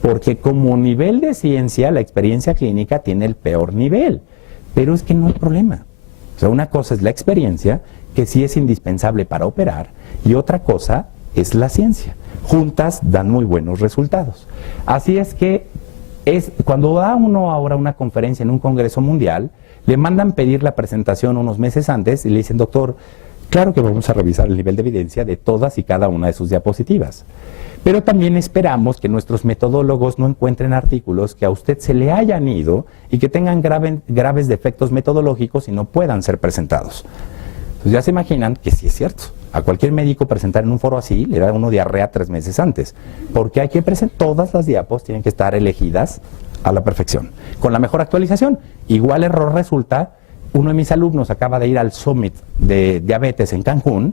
porque como nivel de ciencia, la experiencia clínica tiene el peor nivel, pero es que no hay problema. O sea, una cosa es la experiencia, que sí es indispensable para operar, y otra cosa es la ciencia. Juntas dan muy buenos resultados. Así es que cuando da uno ahora una conferencia en un congreso mundial, Le mandan pedir la presentación unos meses antes y le dicen, doctor, claro que vamos a revisar el nivel de evidencia de todas y cada una de sus diapositivas. Pero también esperamos que nuestros metodólogos no encuentren artículos que a usted se le hayan ido y que tengan graves defectos metodológicos y no puedan ser presentados. Entonces ya se imaginan que sí es cierto. A cualquier médico presentar en un foro así le da uno diarrea 3 meses antes. Porque hay que presentar, todas las diapos tienen que estar elegidas a la perfección, con la mejor actualización. Igual error resulta, uno de mis alumnos acaba de ir al Summit de Diabetes en Cancún,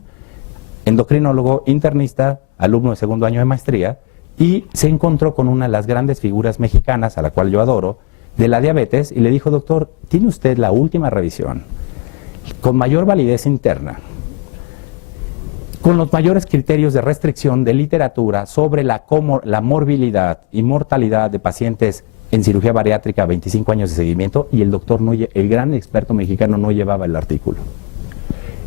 endocrinólogo, internista, alumno de segundo año de maestría, y se encontró con una de las grandes figuras mexicanas, a la cual yo adoro, de la diabetes, y le dijo, doctor, ¿tiene usted la última revisión con mayor validez interna, con los mayores criterios de restricción de literatura sobre la morbilidad y mortalidad de pacientes en cirugía bariátrica, 25 años de seguimiento? Y el doctor, el gran experto mexicano, no llevaba el artículo.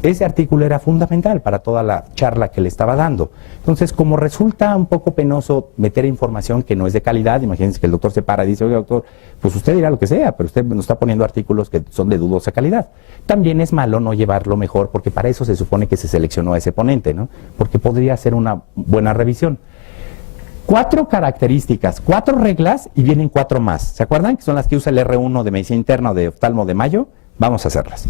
Ese artículo era fundamental para toda la charla que le estaba dando. Entonces, como resulta un poco penoso meter información que no es de calidad, imagínense que el doctor se para y dice, oye, doctor, pues usted dirá lo que sea, pero usted nos está poniendo artículos que son de dudosa calidad. También es malo no llevarlo mejor, porque para eso se supone que se seleccionó a ese ponente, ¿no? Porque podría ser una buena revisión. 4 características, 4 reglas y vienen 4 más. ¿Se acuerdan? Que son las que usa el R1 de Medicina Interna o de Oftalmo de Mayo. Vamos a hacerlas.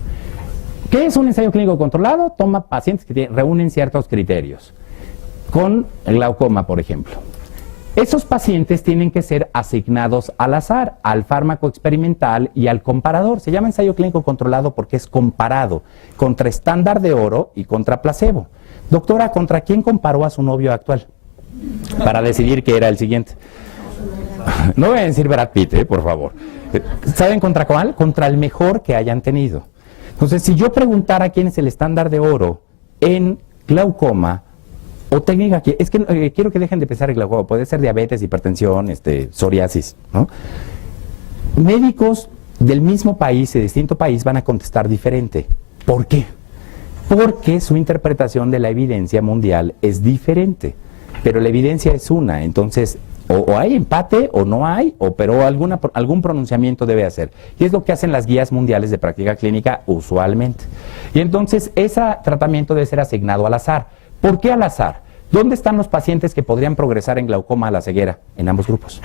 ¿Qué es un ensayo clínico controlado? Toma pacientes que reúnen ciertos criterios. Con el glaucoma, por ejemplo. Esos pacientes tienen que ser asignados al azar, al fármaco experimental y al comparador. Se llama ensayo clínico controlado porque es comparado contra estándar de oro y contra placebo. Doctora, ¿contra quién comparó a su novio actual? Para decidir que era el siguiente. No voy a decir Brad Pitt, por favor. ¿Saben contra cuál? Contra el mejor que hayan tenido. Entonces, si yo preguntara quién es el estándar de oro en glaucoma o técnica, es que quiero que dejen de pensar en glaucoma, puede ser diabetes, hipertensión, psoriasis, ¿no? Médicos del mismo país y de distinto país van a contestar diferente. ¿Por qué? Porque su interpretación de la evidencia mundial es diferente, pero la evidencia es una, entonces o hay empate o no hay, pero algún pronunciamiento debe hacer. Y es lo que hacen las guías mundiales de práctica clínica usualmente. Y entonces ese tratamiento debe ser asignado al azar. ¿Por qué al azar? ¿Dónde están los pacientes que podrían progresar en glaucoma a la ceguera? En ambos grupos.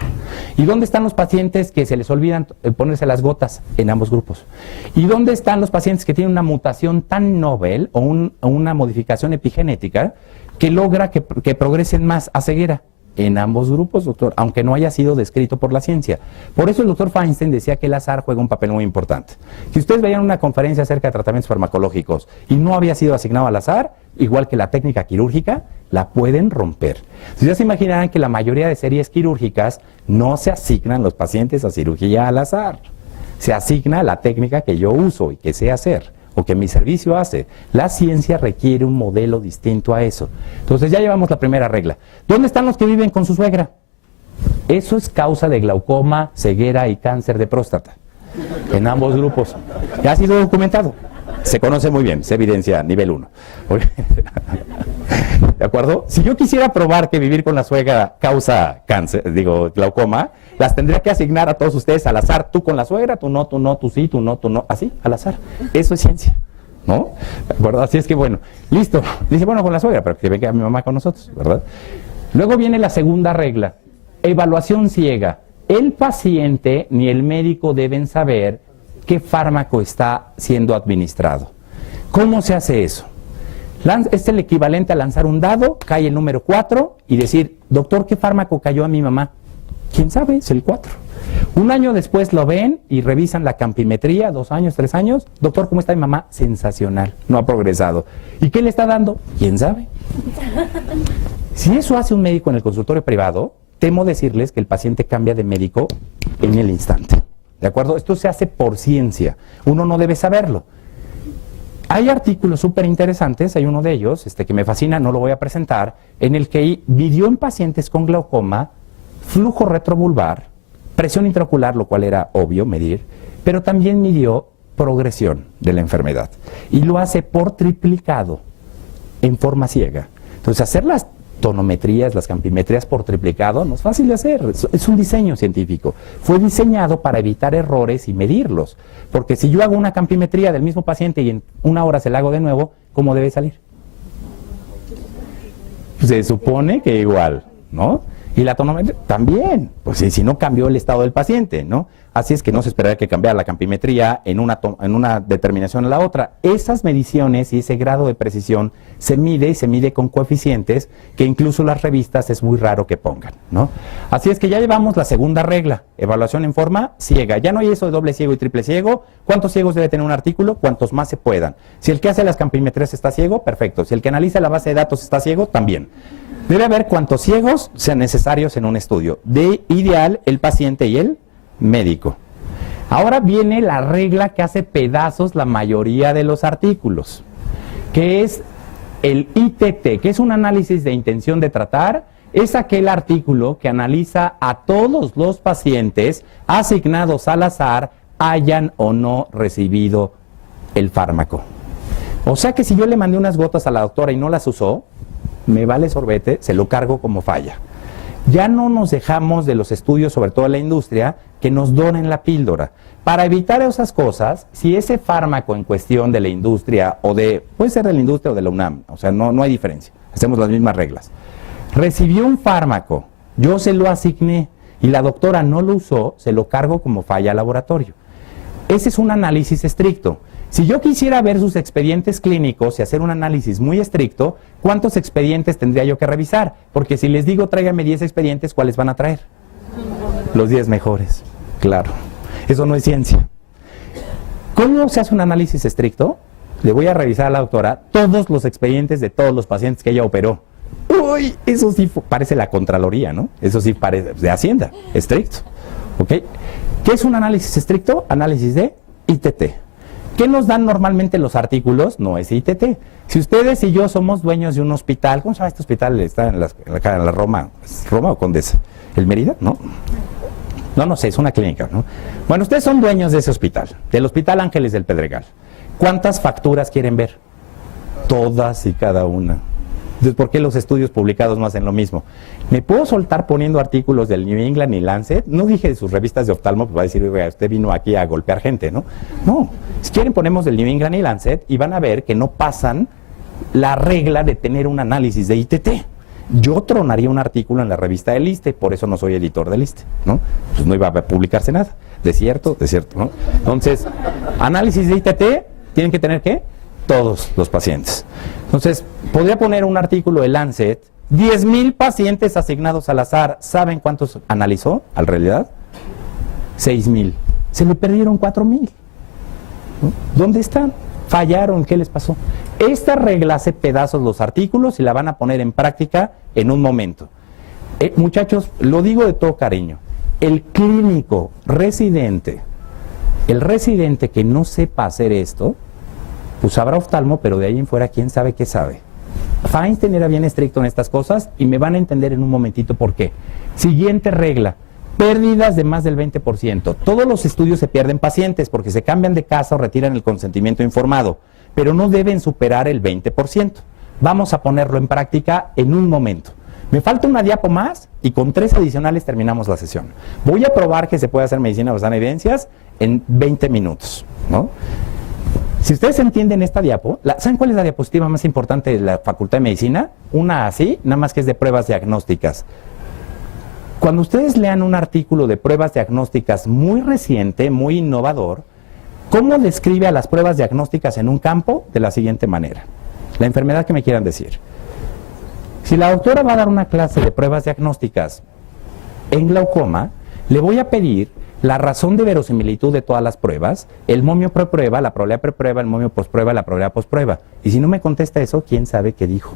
¿Y dónde están los pacientes que se les olvidan ponerse las gotas? En ambos grupos. ¿Y dónde están los pacientes que tienen una mutación tan novel o una modificación epigenética que logra que progresen más a ceguera? En ambos grupos, doctor, aunque no haya sido descrito por la ciencia. Por eso el doctor Feinstein decía que el azar juega un papel muy importante. Si ustedes veían una conferencia acerca de tratamientos farmacológicos y no había sido asignado al azar, igual que la técnica quirúrgica, la pueden romper. Si ya se imaginarán que la mayoría de series quirúrgicas no se asignan los pacientes a cirugía al azar. Se asigna la técnica que yo uso y que sé hacer, o que mi servicio hace. La ciencia requiere un modelo distinto a eso. Entonces ya llevamos la primera regla. ¿Dónde están los que viven con su suegra? Eso es causa de glaucoma, ceguera y cáncer de próstata. En ambos grupos. Ya ha sido documentado. Se conoce muy bien, se evidencia nivel 1. ¿De acuerdo? Si yo quisiera probar que vivir con la suegra causa cáncer, glaucoma, las tendría que asignar a todos ustedes al azar. Tú con la suegra, tú no, tú sí, tú no, así, al azar. Eso es ciencia, ¿no? ¿De acuerdo? Así es que bueno, listo. Dice, bueno, con la suegra, pero que venga mi mamá con nosotros, ¿verdad? Luego viene la segunda regla, evaluación ciega. El paciente ni el médico deben saber qué fármaco está siendo administrado. ¿Cómo se hace eso? Es el equivalente a lanzar un dado, cae el número 4 y decir, doctor, ¿qué fármaco cayó a mi mamá? ¿Quién sabe? Es el 4. Un año después lo ven y revisan la campimetría, 2 años, 3 años. Doctor, ¿cómo está mi mamá? Sensacional, no ha progresado. ¿Y qué le está dando? ¿Quién sabe? Si eso hace un médico en el consultorio privado, temo decirles que el paciente cambia de médico en el instante. ¿De acuerdo? Esto se hace por ciencia. Uno no debe saberlo. Hay artículos súper interesantes, hay uno de ellos, que me fascina, no lo voy a presentar, en el que midió en pacientes con glaucoma flujo retrovulvar, presión intraocular, lo cual era obvio medir, pero también midió progresión de la enfermedad. Y lo hace por triplicado, en forma ciega. Entonces, hacer las tonometrías, las campimetrías por triplicado, no es fácil de hacer, es un diseño científico. Fue diseñado para evitar errores y medirlos, porque si yo hago una campimetría del mismo paciente y en 1 hora se la hago de nuevo, ¿cómo debe salir? Se supone que igual, ¿no? Y la tonometría también, pues si no cambió el estado del paciente, ¿no? Así es que no se esperaría que cambiara la campimetría en una determinación a la otra. Esas mediciones y ese grado de precisión se mide con coeficientes que incluso las revistas es muy raro que pongan, ¿no? Así es que ya llevamos la segunda regla, evaluación en forma ciega. Ya no hay eso de doble ciego y triple ciego. ¿Cuántos ciegos debe tener un artículo? Cuantos más se puedan. Si el que hace las campimetrías está ciego, perfecto. Si el que analiza la base de datos está ciego, también. Debe haber cuantos ciegos sean necesarios en un estudio. De ideal, el paciente y el médico. Ahora viene la regla que hace pedazos la mayoría de los artículos, que es el ITT, que es un análisis de intención de tratar. Es aquel artículo que analiza a todos los pacientes asignados al azar, hayan o no recibido el fármaco. O sea que si yo le mandé unas gotas a la doctora y no las usó, me vale sorbete, se lo cargo como falla. Ya no nos dejamos de los estudios, sobre todo en la industria, que nos donen la píldora. Para evitar esas cosas, si ese fármaco en cuestión de la industria, puede ser de la industria o de la UNAM, o sea, no hay diferencia, hacemos las mismas reglas. Recibió un fármaco, yo se lo asigné y la doctora no lo usó, se lo cargo como falla al laboratorio. Ese es un análisis estricto. Si yo quisiera ver sus expedientes clínicos y hacer un análisis muy estricto, ¿cuántos expedientes tendría yo que revisar? Porque si les digo tráigame 10 expedientes, ¿cuáles van a traer? Los 10 mejores, claro. Eso no es ciencia. ¿Cómo se hace un análisis estricto? Le voy a revisar a la doctora todos los expedientes de todos los pacientes que ella operó. Uy, eso sí parece la Contraloría, ¿no? Eso sí parece de Hacienda, estricto. ¿Ok? ¿Qué es un análisis estricto? Análisis de ITT. ¿Qué nos dan normalmente los artículos? No es ITT. Si ustedes y yo somos dueños de un hospital, ¿cómo se llama este hospital? Está en la Roma. ¿Es Roma o Condesa? ¿El Mérida? ¿No? No sé, es una clínica, ¿no? Bueno, ustedes son dueños de ese hospital, del Hospital Ángeles del Pedregal. ¿Cuántas facturas quieren ver? Todas y cada una. Entonces, ¿por qué los estudios publicados no hacen lo mismo? ¿Me puedo soltar poniendo artículos del New England y Lancet? No dije de sus revistas de oftalmo, pues va a decir, oiga, usted vino aquí a golpear gente, ¿no? No, si quieren ponemos del New England y Lancet y van a ver que no pasan la regla de tener un análisis de ITT. Yo tronaría un artículo en la revista del ISSSTE, por eso no soy editor del ISSSTE, ¿no? Pues no iba a publicarse nada, desierto, ¿no? Entonces, análisis de ITT, ¿tienen que tener qué? Todos los pacientes. Entonces, podría poner un artículo de Lancet, 10,000 pacientes asignados al azar. ¿Saben cuántos analizó, en realidad? 6,000. Se le perdieron 4,000. ¿No? ¿Dónde están? Fallaron, ¿qué les pasó? Esta regla hace pedazos los artículos y la van a poner en práctica en un momento. Muchachos, lo digo de todo cariño, el clínico residente, el residente que no sepa hacer esto, pues sabrá oftalmo, pero de ahí en fuera, ¿quién sabe qué sabe? Feinstein era bien estricto en estas cosas y me van a entender en un momentito por qué. Siguiente regla. Pérdidas de más del 20%. Todos los estudios se pierden pacientes porque se cambian de casa o retiran el consentimiento informado, pero no deben superar el 20%. Vamos a ponerlo en práctica en un momento. Me falta una diapo más y con 3 adicionales terminamos la sesión. Voy a probar que se puede hacer medicina basada en evidencias en 20 minutos, ¿no? Si ustedes entienden esta diapo, ¿saben cuál es la diapositiva más importante de la Facultad de Medicina? Una así, nada más que es de pruebas diagnósticas. Cuando ustedes lean un artículo de pruebas diagnósticas muy reciente, muy innovador, ¿cómo describe a las pruebas diagnósticas en un campo? De la siguiente manera. La enfermedad que me quieran decir. Si la doctora va a dar una clase de pruebas diagnósticas en glaucoma, le voy a pedir la razón de verosimilitud de todas las pruebas, el momio preprueba, la probabilidad preprueba, el momio postprueba, la probabilidad postprueba. Y si no me contesta eso, ¿quién sabe qué dijo?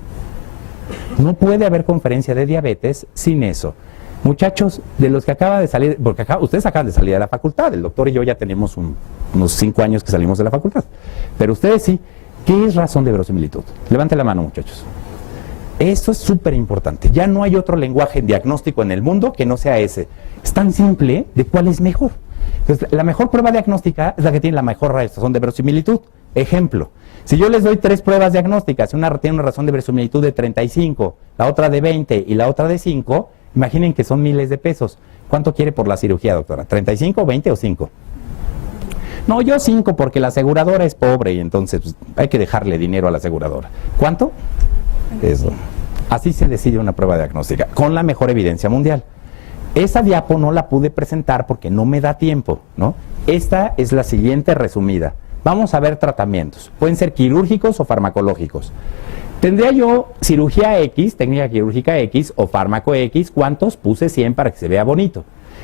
No puede haber conferencia de diabetes sin eso. Muchachos, de los que acaba de salir, porque ustedes acaban de salir de la facultad, el doctor y yo ya tenemos unos 5 años que salimos de la facultad, pero ustedes sí, ¿qué es razón de verosimilitud? Levante la mano, muchachos. Esto es súper importante, ya no hay otro lenguaje diagnóstico en el mundo que no sea ese. Es tan simple de cuál es mejor. Entonces, la mejor prueba diagnóstica es la que tiene la mejor razón de verosimilitud. Ejemplo, si yo les doy 3 pruebas diagnósticas, una tiene una razón de verosimilitud de 35, la otra de 20 y la otra de 5, imaginen que son miles de pesos. ¿Cuánto quiere por la cirugía, doctora? ¿35, 20 o 5? No, yo 5 porque la aseguradora es pobre y entonces pues, hay que dejarle dinero a la aseguradora. ¿Cuánto? Eso. Así se decide una prueba diagnóstica, con la mejor evidencia mundial. Esa diapo no la pude presentar porque no me da tiempo, ¿no? Esta es la siguiente resumida. Vamos a ver tratamientos. Pueden ser quirúrgicos o farmacológicos. Tendría yo cirugía X, técnica quirúrgica X o fármaco X. ¿Cuántos? Puse 100 para que se vea bonito.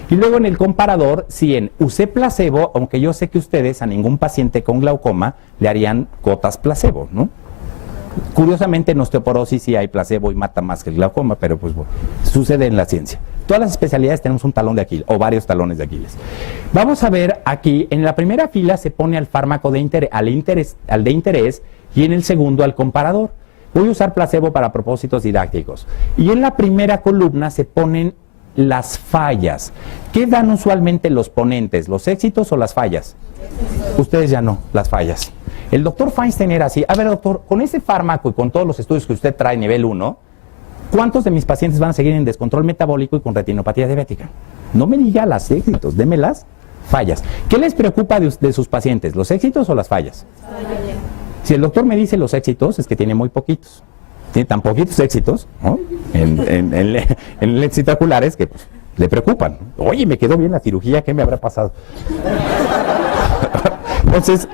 Y luego en el comparador, 100. Usé placebo, aunque yo sé que ustedes a ningún paciente con glaucoma le harían gotas placebo, ¿no? Curiosamente en osteoporosis sí hay placebo y mata más que el glaucoma, pero pues bueno, sucede en la ciencia. Todas las especialidades tenemos un talón de Aquiles o varios talones de Aquiles. Vamos a ver aquí, en la primera fila se pone al fármaco de interés, al de interés y en el segundo al comparador. Voy a usar placebo para propósitos didácticos. Y en la primera columna se ponen las fallas. ¿Qué dan usualmente los ponentes? ¿Los éxitos o las fallas? Ustedes ya no, las fallas. El doctor Feinstein era así. A ver, doctor, con ese fármaco y con todos los estudios que usted trae nivel 1, ¿cuántos de mis pacientes van a seguir en descontrol metabólico y con retinopatía diabética? No me diga las éxitos, deme las fallas. ¿Qué les preocupa de sus pacientes, los éxitos o las fallas? Si el doctor me dice los éxitos, es que tiene muy poquitos. Tiene tan poquitos éxitos, ¿no? en lentes oculares que pues, le preocupan. Oye, me quedó bien la cirugía, ¿qué me habrá pasado? Entonces,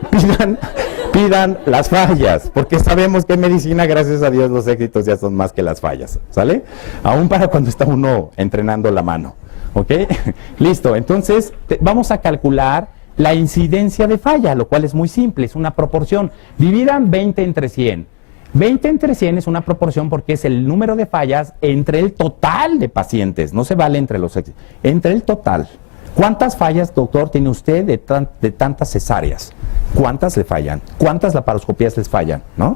pidan las fallas, porque sabemos que en medicina, gracias a Dios, los éxitos ya son más que las fallas, ¿sale? Aún para cuando está uno entrenando la mano, ¿ok? Listo, entonces vamos a calcular la incidencia de falla, lo cual es muy simple, es una proporción. Dividan 20 entre 100. 20 entre 100 es una proporción porque es el número de fallas entre el total de pacientes, no se vale entre los éxitos, entre el total. ¿Cuántas fallas, doctor, tiene usted de tantas cesáreas? ¿Cuántas le fallan? ¿Cuántas laparoscopías les fallan? ¿No?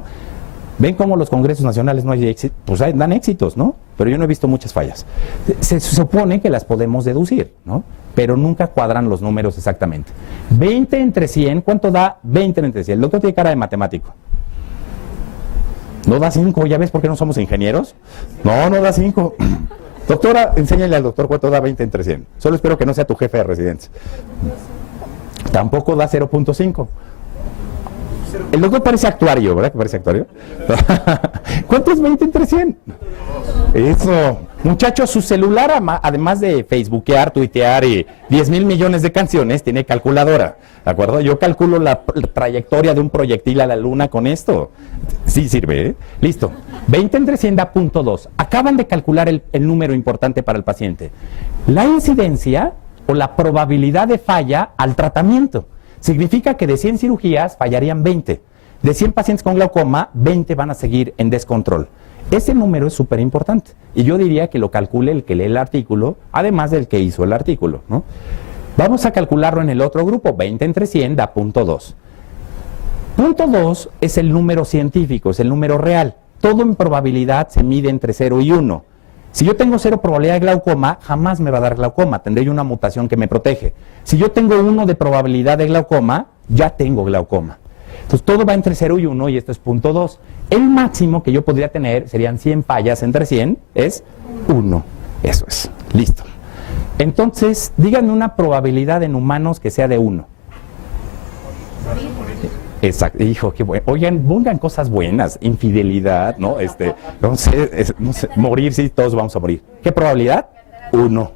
¿Ven cómo los congresos nacionales no hay éxito? Pues dan éxitos, ¿no? Pero yo no he visto muchas fallas. Se supone que las podemos deducir, ¿no? Pero nunca cuadran los números exactamente. 20 entre 100, ¿cuánto da 20 entre 100? El doctor tiene cara de matemático. ¿No da 5? ¿Ya ves por qué no somos ingenieros? No, no da 5. Doctora, enséñale al doctor cuánto da 20 entre 100. Solo espero que no sea tu jefe de residencia. Tampoco da 0.5. El doctor parece actuario, ¿verdad que parece actuario? ¿Cuánto es 20 entre 100? Eso. Muchachos, su celular, además de facebookear, tuitear y 10,000 millones de canciones, tiene calculadora, ¿de acuerdo? Yo calculo la trayectoria de un proyectil a la luna con esto. Sí sirve, ¿eh? Listo. 20 entre 100 da 0.2. Acaban de calcular el número importante para el paciente. La incidencia o la probabilidad de falla al tratamiento. Significa que de 100 cirugías fallarían 20. De 100 pacientes con glaucoma, 20 van a seguir en descontrol. Ese número es súper importante. Y yo diría que lo calcule el que lee el artículo, además del que hizo el artículo, ¿no? Vamos a calcularlo en el otro grupo. 20 entre 100 da 0.2. 0.2 es el número científico, es el número real. Todo en probabilidad se mide entre 0 y 1. Si yo tengo 0 probabilidad de glaucoma, jamás me va a dar glaucoma, tendré yo una mutación que me protege. Si yo tengo 1 de probabilidad de glaucoma, ya tengo glaucoma. Entonces todo va entre 0 y 1 y esto es 0.2. El máximo que yo podría tener serían 100 fallas entre 100, es 1. Eso es, listo. Entonces, díganme una probabilidad en humanos que sea de 1. Exacto, hijo, qué bueno. Oigan, pongan cosas buenas, infidelidad, ¿no? No sé, morir, sí, todos vamos a morir. ¿Qué probabilidad? 1.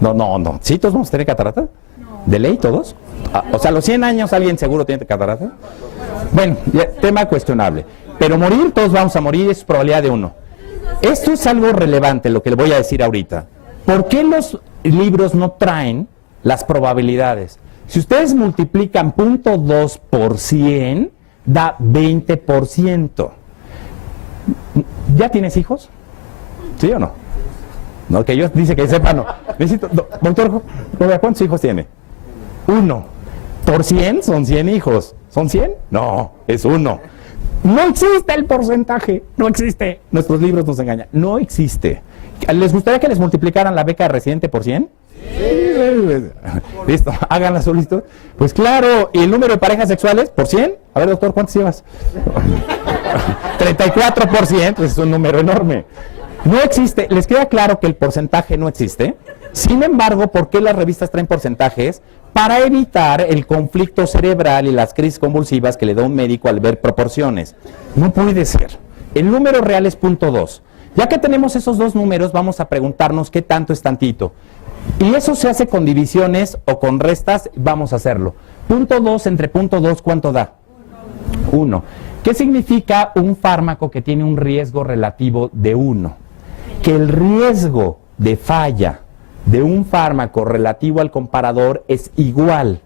No. ¿Sí todos vamos a tener catarata? No. ¿De ley todos? O sea, a los 100 años alguien seguro tiene catarata. Bueno, tema cuestionable. Pero morir, todos vamos a morir, es probabilidad de 1. Esto es algo relevante, lo que le voy a decir ahorita. ¿Por qué los libros no traen las probabilidades? Si ustedes multiplican 0.2 por 100, da 20%. ¿Ya tienes hijos? ¿Sí o no? No, que yo dice que sepa, no. Necesito, doctor, ¿cuántos hijos tiene? 1. Por 100 son 100 hijos. ¿Son 100? No, es 1. No existe el porcentaje, no existe. Nuestros libros nos engañan, no existe. ¿Les gustaría que les multiplicaran la beca de residente por 100? Sí. Listo, háganla solito. Pues claro, ¿y el número de parejas sexuales por 100? A ver, doctor, ¿cuántos llevas? 34%, pues es un número enorme. No existe, les queda claro que el porcentaje no existe. Sin embargo, ¿por qué las revistas traen porcentajes? Para evitar el conflicto cerebral y las crisis convulsivas que le da un médico al ver proporciones. No puede ser. El número real es 0.2. Ya que tenemos esos dos números, vamos a preguntarnos qué tanto es tantito. Y eso se hace con divisiones o con restas, vamos a hacerlo. 0.2 entre 0.2, ¿cuánto da? 1. ¿Qué significa un fármaco que tiene un riesgo relativo de 1? Que el riesgo de falla de un fármaco relativo al comparador es igual.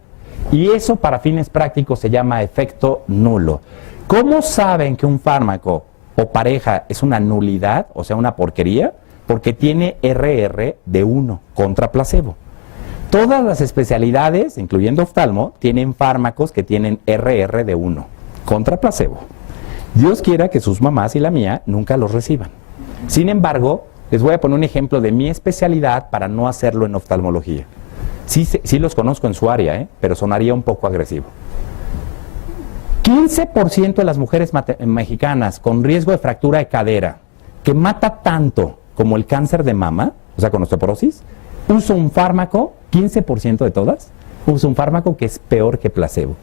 Y eso para fines prácticos se llama efecto nulo. ¿Cómo saben que un fármaco o pareja es una nulidad, o sea, una porquería? Porque tiene RR de 1 contra placebo. Todas las especialidades, incluyendo oftalmo, tienen fármacos que tienen RR de 1 contra placebo. Dios quiera que sus mamás y la mía nunca los reciban. Sin embargo, les voy a poner un ejemplo de mi especialidad para no hacerlo en oftalmología. Sí los conozco en su área, pero sonaría un poco agresivo. 15% de las mujeres mexicanas con riesgo de fractura de cadera, que mata tanto como el cáncer de mama, o sea, con osteoporosis, usa un fármaco, 15% de todas, usa un fármaco que es peor que placebo.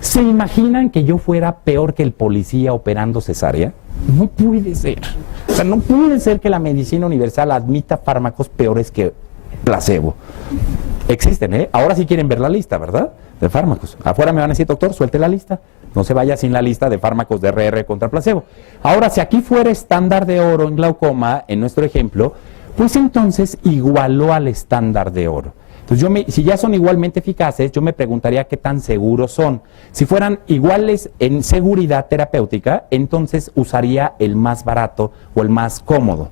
¿Se imaginan que yo fuera peor que el policía operando cesárea? No puede ser. O sea, no puede ser que la medicina universal admita fármacos peores que placebo. Existen, ¿eh? Ahora sí quieren ver la lista, ¿verdad? De fármacos. Afuera me van a decir, doctor, suelte la lista. No se vaya sin la lista de fármacos de RR contra placebo. Ahora, si aquí fuera estándar de oro en glaucoma, en nuestro ejemplo, pues entonces igualó al estándar de oro. Entonces, si ya son igualmente eficaces, yo me preguntaría qué tan seguros son. Si fueran iguales en seguridad terapéutica, entonces usaría el más barato o el más cómodo.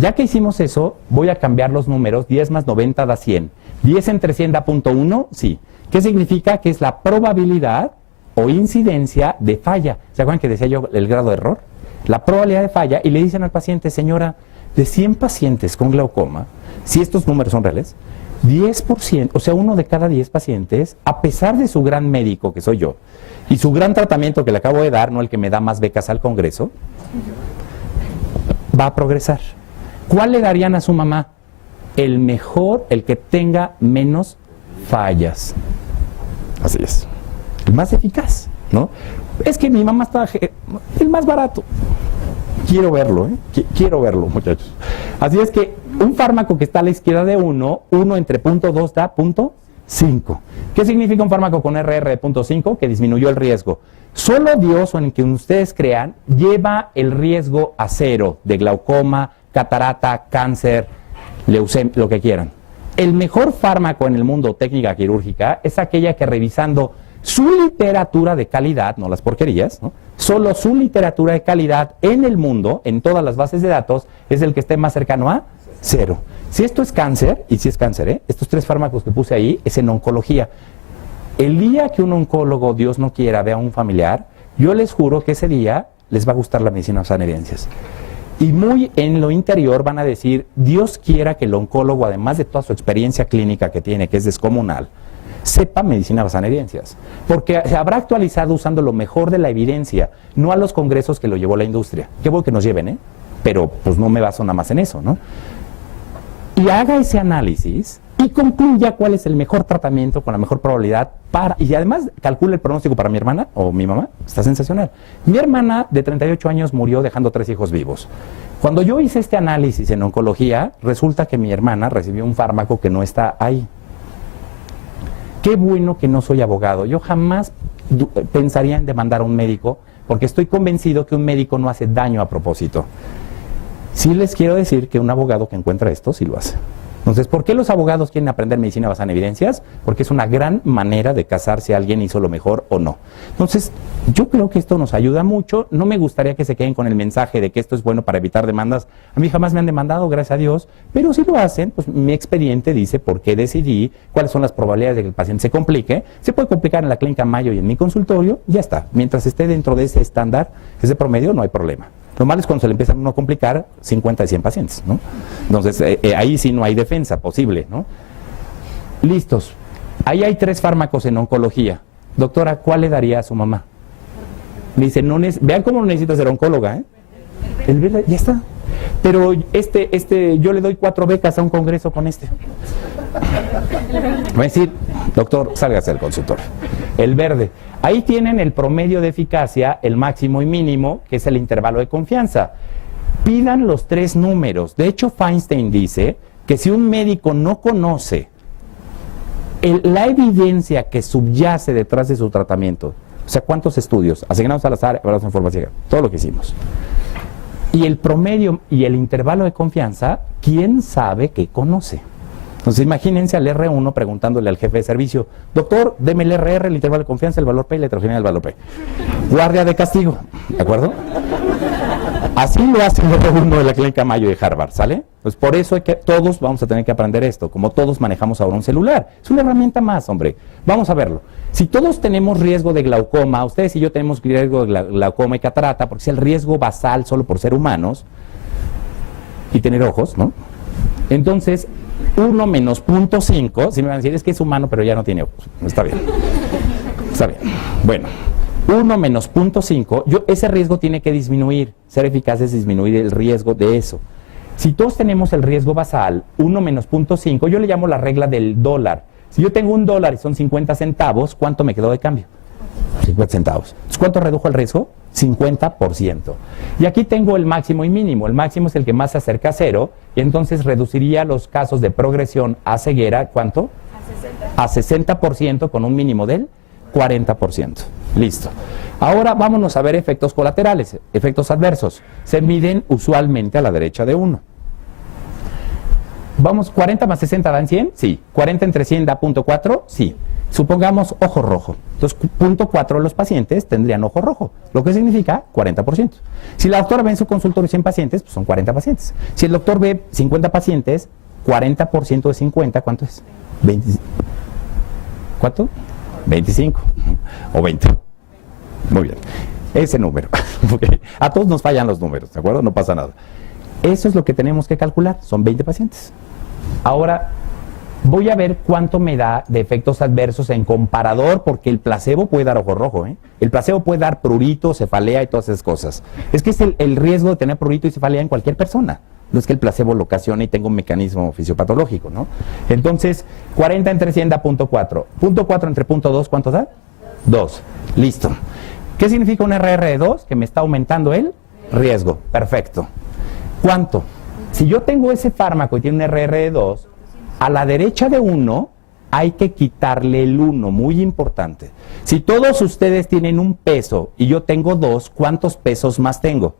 Ya que hicimos eso, voy a cambiar los números. 10 más 90 da 100. 10 entre 100 da 0.1, sí. ¿Qué significa? Que es la probabilidad o incidencia de falla. ¿Se acuerdan que decía yo el grado de error? La probabilidad de falla, y le dicen al paciente, señora, de 100 pacientes con glaucoma, si estos números son reales, 10%, o sea, 1 de cada 10 pacientes, a pesar de su gran médico, que soy yo, y su gran tratamiento que le acabo de dar, no el que me da más becas al Congreso, va a progresar. ¿Cuál le darían a su mamá? El mejor, el que tenga menos fallas. Así es. El más eficaz, ¿no? Es que mi mamá está el más barato. Quiero verlo, Quiero verlo, muchachos. Así es que un fármaco que está a la izquierda de 1 entre 0.2 da 0.5. ¿Qué significa un fármaco con RR de 0.5? Que disminuyó el riesgo. Solo Dios, o en que ustedes crean, lleva el riesgo a 0 de glaucoma, catarata, cáncer, leucemia, lo que quieran. El mejor fármaco en el mundo técnica quirúrgica es aquella que, revisando su literatura de calidad, no las porquerías, ¿no? Solo su literatura de calidad en el mundo, en todas las bases de datos, es el que esté más cercano a 0. Si esto es cáncer, y si es cáncer, estos 3 fármacos que puse ahí, es en oncología. El día que un oncólogo, Dios no quiera, vea a un familiar, yo les juro que ese día les va a gustar la medicina basada en evidencias. Y muy en lo interior van a decir, Dios quiera que el oncólogo, además de toda su experiencia clínica que tiene, que es descomunal, sepa medicina basada en evidencias, porque se habrá actualizado usando lo mejor de la evidencia, no a los congresos que lo llevó la industria. Qué bueno que nos lleven, pero pues no me baso nada más en eso, ¿no? Y haga ese análisis y concluya cuál es el mejor tratamiento con la mejor probabilidad y además calcule el pronóstico para mi hermana o mi mamá. Está sensacional. Mi hermana de 38 años murió dejando 3 hijos vivos. Cuando yo hice este análisis en oncología, resulta que mi hermana recibió un fármaco que no está ahí. Qué bueno que no soy abogado. Yo jamás pensaría en demandar a un médico porque estoy convencido que un médico no hace daño a propósito. Sí les quiero decir que un abogado que encuentra esto sí lo hace. Entonces, ¿por qué los abogados quieren aprender medicina basada en evidencias? Porque es una gran manera de casar si alguien hizo lo mejor o no. Entonces, yo creo que esto nos ayuda mucho. No me gustaría que se queden con el mensaje de que esto es bueno para evitar demandas. A mí jamás me han demandado, gracias a Dios, pero si lo hacen, pues mi expediente dice por qué decidí, cuáles son las probabilidades de que el paciente se complique. Se puede complicar en la clínica Mayo y en mi consultorio, ya está. Mientras esté dentro de ese estándar, ese promedio, no hay problema. Lo malo es cuando se le empiezan a uno a complicar 50 de 100 pacientes, ¿no? Entonces, ahí sí no hay defensa posible, ¿no? Listos. Ahí hay 3 fármacos en oncología. Doctora, ¿cuál le daría a su mamá? Me dice, no vean cómo no necesito ser oncóloga, ¿eh? El verde, ya está. Pero yo le doy 4 becas a un congreso con este. Va a decir, doctor, sálgase del consultorio. El verde. Ahí tienen el promedio de eficacia, el máximo y mínimo, que es el intervalo de confianza. Pidan los 3 números. De hecho, Feinstein dice que si un médico no conoce la evidencia que subyace detrás de su tratamiento, o sea, ¿cuántos estudios? Asignados al azar, evaluación información, todo lo que hicimos. Y el promedio y el intervalo de confianza, ¿quién sabe qué conoce? Entonces imagínense al R1 preguntándole al jefe de servicio, doctor, deme el RR, el intervalo de confianza, el valor P y la heterogeneidad del valor P. Guardia de castigo, ¿de acuerdo? Así lo hace el R1 de la Clínica Mayo de Harvard, ¿sale? Pues por eso es que todos vamos a tener que aprender esto, como todos manejamos ahora un celular. Es una herramienta más, hombre. Vamos a verlo. Si todos tenemos riesgo de glaucoma, ustedes y yo tenemos riesgo de glaucoma y catarata, porque es el riesgo basal solo por ser humanos y tener ojos, ¿no? Entonces, 1 menos 0.5, si me van a decir, es que es humano, pero ya no tiene ojos. Está bien. Está bien. Bueno, 1 menos 0.5, ese riesgo tiene que disminuir. Ser eficaz es disminuir el riesgo de eso. Si todos tenemos el riesgo basal, 1 menos 0.5, yo le llamo la regla del dólar. Si yo tengo $1 y son 50 centavos, ¿cuánto me quedó de cambio? 50 centavos. Entonces, ¿cuánto redujo el riesgo? 50%. Y aquí tengo el máximo y mínimo. El máximo es el que más se acerca a 0, y entonces reduciría los casos de progresión a ceguera, ¿cuánto? A 60% con un mínimo del 40%. Listo. Ahora vámonos a ver efectos colaterales, efectos adversos. Se miden usualmente a la derecha de 1. Vamos, 40 más 60 dan 100, sí. 40 entre 100 da 0.4, sí. Supongamos ojo rojo. Entonces, 0.4 de los pacientes tendrían ojo rojo, lo que significa 40%. Si la doctora ve en su consultorio 100 pacientes, pues son 40 pacientes. Si el doctor ve 50 pacientes, 40% de 50, ¿cuánto es? 20. ¿Cuánto? 25 o 20. Muy bien. Ese número. Okay. A todos nos fallan los números, ¿de acuerdo? No pasa nada. Eso es lo que tenemos que calcular. Son 20 pacientes. Ahora, voy a ver cuánto me da de efectos adversos en comparador, porque el placebo puede dar ojo rojo, ¿eh? El placebo puede dar prurito, cefalea y todas esas cosas. Es que es el riesgo de tener prurito y cefalea en cualquier persona. No es que el placebo lo ocasione y tenga un mecanismo fisiopatológico, ¿no? Entonces, 40 entre 100 da 0.4. 0.4 entre 0.2, ¿cuánto da? 2. Listo. ¿Qué significa un RR de 2? Que me está aumentando el riesgo. Perfecto. ¿Cuánto? Si yo tengo ese fármaco y tiene un RR de 2, a la derecha de 1 hay que quitarle el 1, muy importante. Si todos ustedes tienen un peso y yo tengo 2, ¿cuántos pesos más tengo?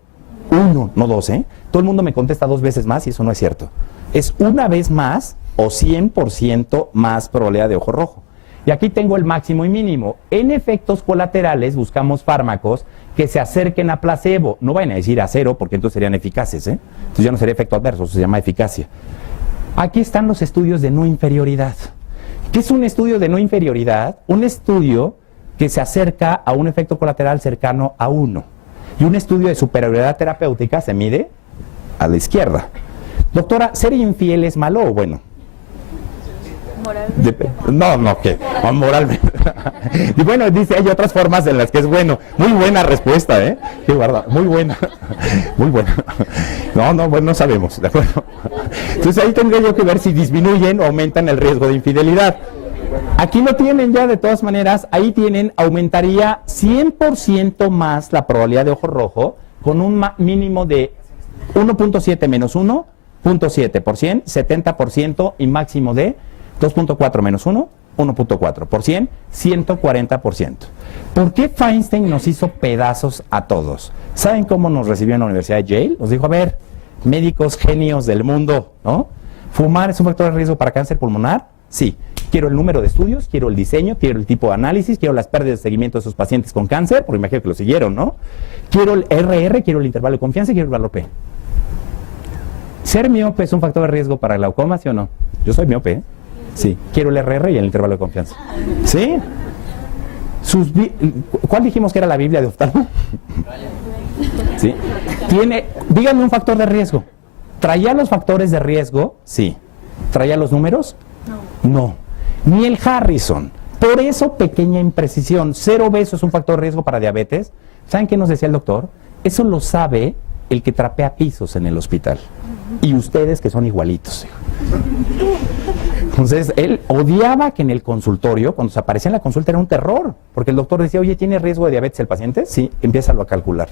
1, no 2, ¿eh? Todo el mundo me contesta 2 veces más y eso no es cierto. Es una vez más o 100% más probabilidad de ojo rojo. Y aquí tengo el máximo y mínimo. En efectos colaterales buscamos fármacos que se acerquen a placebo. No vayan a decir a 0 porque entonces serían eficaces, ¿eh? Entonces ya no sería efecto adverso, eso se llama eficacia. Aquí están los estudios de no inferioridad. ¿Qué es un estudio de no inferioridad? Un estudio que se acerca a un efecto colateral cercano a 1. Y un estudio de superioridad terapéutica se mide a la izquierda. Doctora, ¿ser infiel es malo o bueno? Moralmente. No, ¿qué? Moralmente. Y bueno, dice, hay otras formas en las que es bueno. Muy buena respuesta, ¿eh? Qué guarda, muy buena. Muy buena. No, bueno, no sabemos, ¿de acuerdo? Entonces ahí tendría yo que ver si disminuyen o aumentan el riesgo de infidelidad. Aquí lo tienen ya de todas maneras, ahí tienen, aumentaría 100% más la probabilidad de ojo rojo con un mínimo de 1.7 menos 1, 0.7%, 70% y máximo de 2.4 menos 1, 1.4 por 100, 140%. ¿Por qué Feinstein nos hizo pedazos a todos? ¿Saben cómo nos recibió en la Universidad de Yale? Nos dijo, a ver, médicos genios del mundo, ¿no? ¿Fumar es un factor de riesgo para cáncer pulmonar? Sí. Quiero el número de estudios, quiero el diseño, quiero el tipo de análisis, quiero las pérdidas de seguimiento de esos pacientes con cáncer, porque imagino que lo siguieron, ¿no? Quiero el RR, quiero el intervalo de confianza y quiero el valor P. ¿Ser miope es un factor de riesgo para glaucoma, sí o no? Yo soy miope, ¿eh? Sí. Quiero el RR y el intervalo de confianza. ¿Sí? ¿Cuál dijimos que era la Biblia de oftalmo? ¿Sí? Díganme un factor de riesgo. ¿Traía los factores de riesgo? Sí. ¿Traía los números? No. ni el Harrison. Por eso pequeña imprecisión. 0 besos es un factor de riesgo para diabetes. ¿Saben qué nos decía el doctor? Eso lo sabe el que trapea pisos en el hospital. Y ustedes que son igualitos. Entonces, él odiaba que en el consultorio, cuando se aparecía en la consulta, era un terror. Porque el doctor decía, oye, ¿tiene riesgo de diabetes el paciente? Sí, empiézalo a calcular.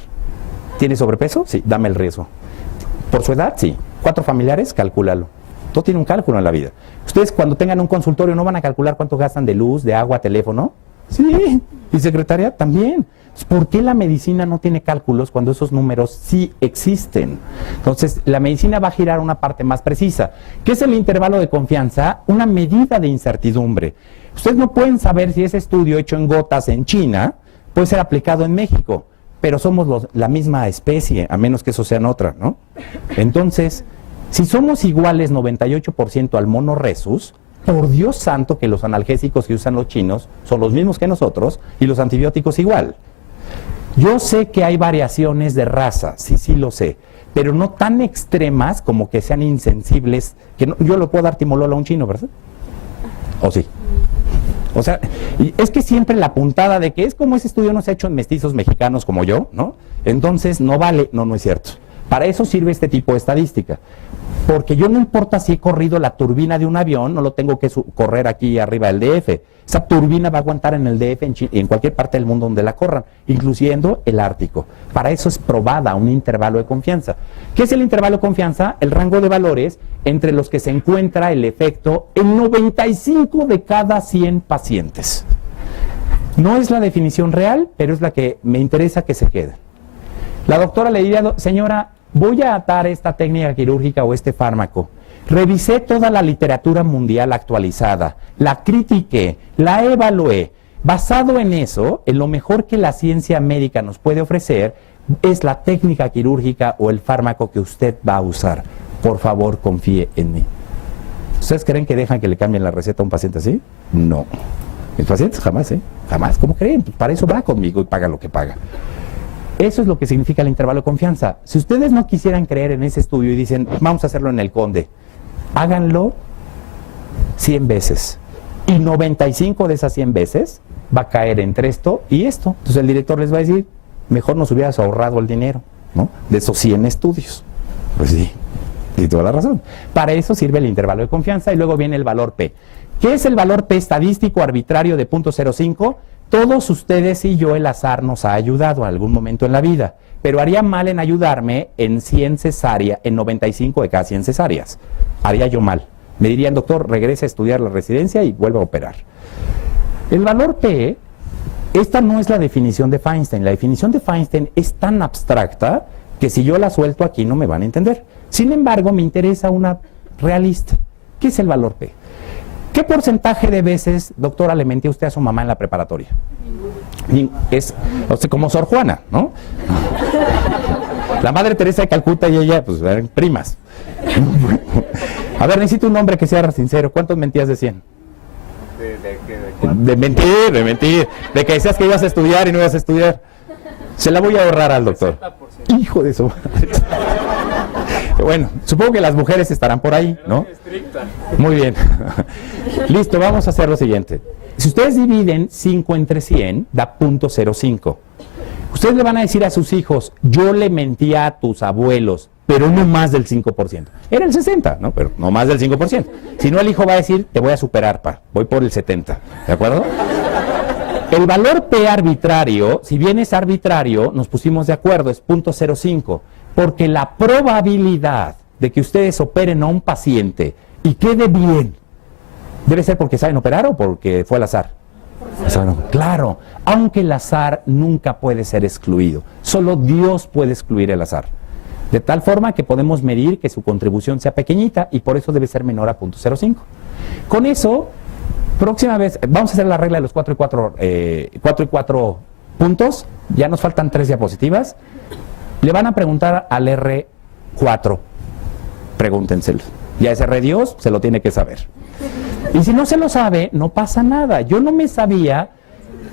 ¿Tiene sobrepeso? Sí, dame el riesgo. ¿Por su edad? Sí. 4 familiares, calcúlalo. Todo tiene un cálculo en la vida. Ustedes cuando tengan un consultorio, ¿no van a calcular cuánto gastan de luz, de agua, teléfono? Sí. ¿Y secretaria? También. ¿Por qué la medicina no tiene cálculos cuando esos números sí existen? Entonces, la medicina va a girar una parte más precisa. ¿Qué es el intervalo de confianza? Una medida de incertidumbre. Ustedes no pueden saber si ese estudio hecho en gotas en China puede ser aplicado en México, pero somos la misma especie, a menos que eso sea en otra, ¿no? Entonces, si somos iguales 98% al mono rhesus, por Dios santo que los analgésicos que usan los chinos son los mismos que nosotros y los antibióticos igual. Yo sé que hay variaciones de raza, sí lo sé, pero no tan extremas como que sean insensibles, que no, yo le puedo dar timolol a un chino, ¿verdad? ¿O sí? O sea, es que siempre la puntada de que es como ese estudio no se ha hecho en mestizos mexicanos como yo, ¿no? Entonces no vale, no es cierto. Para eso sirve este tipo de estadística. Porque yo no importa si he corrido la turbina de un avión, no lo tengo que correr aquí arriba del DF. Esa turbina va a aguantar en el DF, en cualquier parte del mundo donde la corran, incluyendo el Ártico. Para eso es probada un intervalo de confianza. ¿Qué es el intervalo de confianza? El rango de valores entre los que se encuentra el efecto en 95 de cada 100 pacientes. No es la definición real, pero es la que me interesa que se quede. La doctora le diría, señora, voy a atar esta técnica quirúrgica o este fármaco. Revisé toda la literatura mundial actualizada, la critiqué, la evalué. Basado en eso, en lo mejor que la ciencia médica nos puede ofrecer es la técnica quirúrgica o el fármaco que usted va a usar. Por favor, confíe en mí. ¿Ustedes creen que dejan que le cambien la receta a un paciente así? No. Mis pacientes jamás, jamás. ¿Cómo creen? Pues para eso va conmigo y paga lo que paga. Eso es lo que significa el intervalo de confianza. Si ustedes no quisieran creer en ese estudio y dicen, vamos a hacerlo en el Conde, háganlo 100 veces. Y 95 de esas 100 veces va a caer entre esto y esto. Entonces el director les va a decir, mejor nos hubieras ahorrado el dinero, ¿no? De esos 100 estudios. Pues sí, y toda la razón. Para eso sirve el intervalo de confianza y luego viene el valor P. ¿Qué es el valor P estadístico arbitrario de 0.05? Todos ustedes y yo, el azar nos ha ayudado en algún momento en la vida, pero haría mal en ayudarme en 100 cesáreas, en 95 de cada 100 cesáreas. Haría yo mal. Me dirían, doctor, regrese a estudiar la residencia y vuelva a operar. El valor P, esta no es la definición de Feinstein. La definición de Feinstein es tan abstracta que si yo la suelto aquí no me van a entender. Sin embargo, me interesa una realista. ¿Qué es el valor P? ¿Qué porcentaje de veces, doctora, le mentía usted a su mamá en la preparatoria? Es, o sea, como Sor Juana, ¿no? La Madre Teresa de Calcuta y ella, pues, eran primas. A ver, necesito un hombre que sea sincero. ¿Cuántos mentías de 100? De mentir. De que decías que ibas a estudiar y no ibas a estudiar. Se la voy a ahorrar al doctor. 60%. Hijo de su madre. Bueno, supongo que las mujeres estarán por ahí, ¿no? Muy bien. Listo, vamos a hacer lo siguiente. Si ustedes dividen 5 entre 100, da 0.05. Ustedes le van a decir a sus hijos, yo le mentía a tus abuelos, pero no más del 5%. Era el 60, ¿no? Pero no más del 5%. Si no, el hijo va a decir, te voy a superar, pa. Voy por el 70. ¿De acuerdo? El valor P arbitrario, si bien es arbitrario, nos pusimos de acuerdo, es 0.05. Porque la probabilidad de que ustedes operen a un paciente y quede bien, ¿debe ser porque saben operar o porque fue al azar? Claro, aunque el azar nunca puede ser excluido, solo Dios puede excluir el azar. De tal forma que podemos medir que su contribución sea pequeñita y por eso debe ser menor a 0.05. Con eso, próxima vez, vamos a hacer la regla de los 4 y 4 puntos, ya nos faltan 3 diapositivas. Le van a preguntar al R4, pregúntenselo. Ya ese R Dios se lo tiene que saber. Y si no se lo sabe, no pasa nada. Yo no me sabía,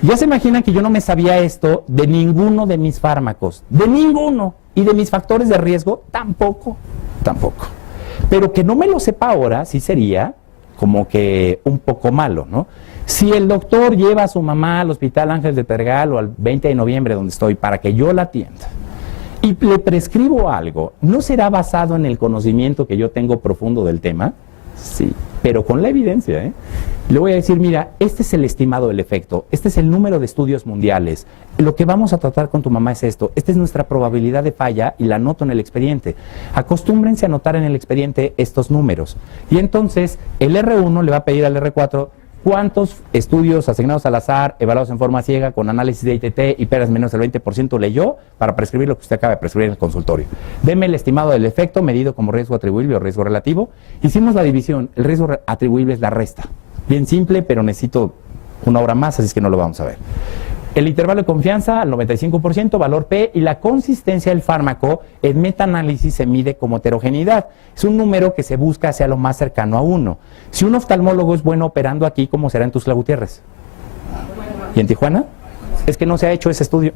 ya se imaginan que yo no me sabía esto de ninguno de mis fármacos, de ninguno. Y de mis factores de riesgo, tampoco. Pero que no me lo sepa ahora, sí sería como que un poco malo, ¿no? Si el doctor lleva a su mamá al Hospital Ángeles de Pedregal o al 20 de noviembre donde estoy para que yo la atienda y le prescribo algo, ¿no será basado en el conocimiento que yo tengo profundo del tema? Sí, pero con la evidencia, ¿eh? Le voy a decir, mira, este es el estimado del efecto, este es el número de estudios mundiales, lo que vamos a tratar con tu mamá es esto, esta es nuestra probabilidad de falla y la anoto en el expediente. Acostúmbrense a anotar en el expediente estos números. Y entonces el R1 le va a pedir al R4 cuántos estudios asignados al azar, evaluados en forma ciega, con análisis de ITT y peras menos del 20% leyó para prescribir lo que usted acaba de prescribir en el consultorio. Deme el estimado del efecto medido como riesgo atribuible o riesgo relativo. Hicimos la división, el riesgo atribuible es la resta. Bien simple, pero necesito una hora más, así es que no lo vamos a ver. El intervalo de confianza al 95%, valor P, y la consistencia del fármaco en metaanálisis se mide como heterogeneidad. Es un número que se busca hacia lo más cercano a 1. Si un oftalmólogo es bueno operando aquí, ¿cómo será en Tuxtla Gutiérrez? ¿Y en Tijuana? Es que no se ha hecho ese estudio.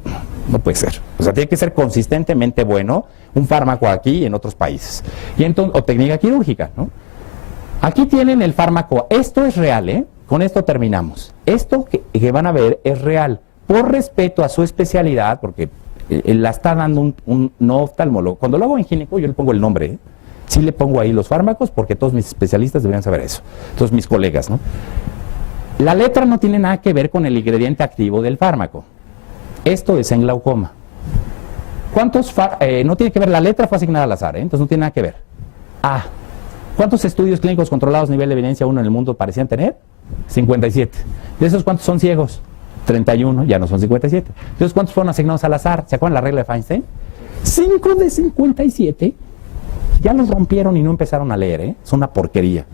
No puede ser. O sea, tiene que ser consistentemente bueno un fármaco aquí y en otros países. Y entonces, o técnica quirúrgica, ¿no? Aquí tienen el fármaco. Esto es real, ¿eh? Con esto terminamos. Esto que van a ver es real. Por respeto a su especialidad, porque la está dando un no oftalmólogo. Cuando lo hago en gineco, yo le pongo el nombre, ¿eh? Sí le pongo ahí los fármacos, porque todos mis especialistas deberían saber eso. Todos mis colegas, ¿no? La letra no tiene nada que ver con el ingrediente activo del fármaco. Esto es en glaucoma. ¿Cuántos no tiene que ver, la letra fue asignada al azar, ¿eh? Entonces no tiene nada que ver. A. ¿Cuántos estudios clínicos controlados nivel de evidencia 1 en el mundo parecían tener? 57. ¿De esos cuántos son ciegos? 31, ya no son 57. Entonces, ¿cuántos fueron asignados al azar? ¿Se acuerdan la regla de Feinstein? 5 de 57 ya los rompieron y no empezaron a leer, ¿eh? Es una porquería.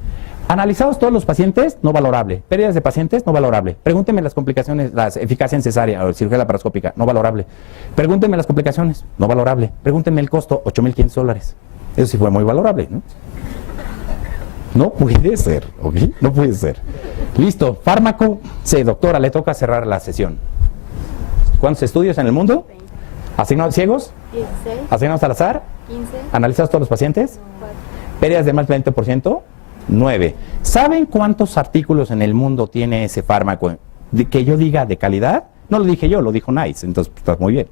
Analizados todos los pacientes, no valorable. Pérdidas de pacientes, no valorable. Pregúntenme las complicaciones, las eficacia en cesárea o cirugía laparoscópica, no valorable. Pregúntenme las complicaciones, no valorable. Pregúntenme el costo, $8,500. Eso sí fue muy valorable, ¿no? No puede ser, ¿ok? No puede ser. Listo, fármaco C, doctora, le toca cerrar la sesión. ¿Cuántos estudios en el mundo? 20. ¿Asignados ciegos? 16. ¿Asignados al azar? 15. ¿Analizados todos los pacientes? 4. ¿Pérdidas de más del 20%? 9. ¿Saben cuántos artículos en el mundo tiene ese fármaco que yo diga de calidad? No lo dije yo, lo dijo NICE, entonces está muy bien.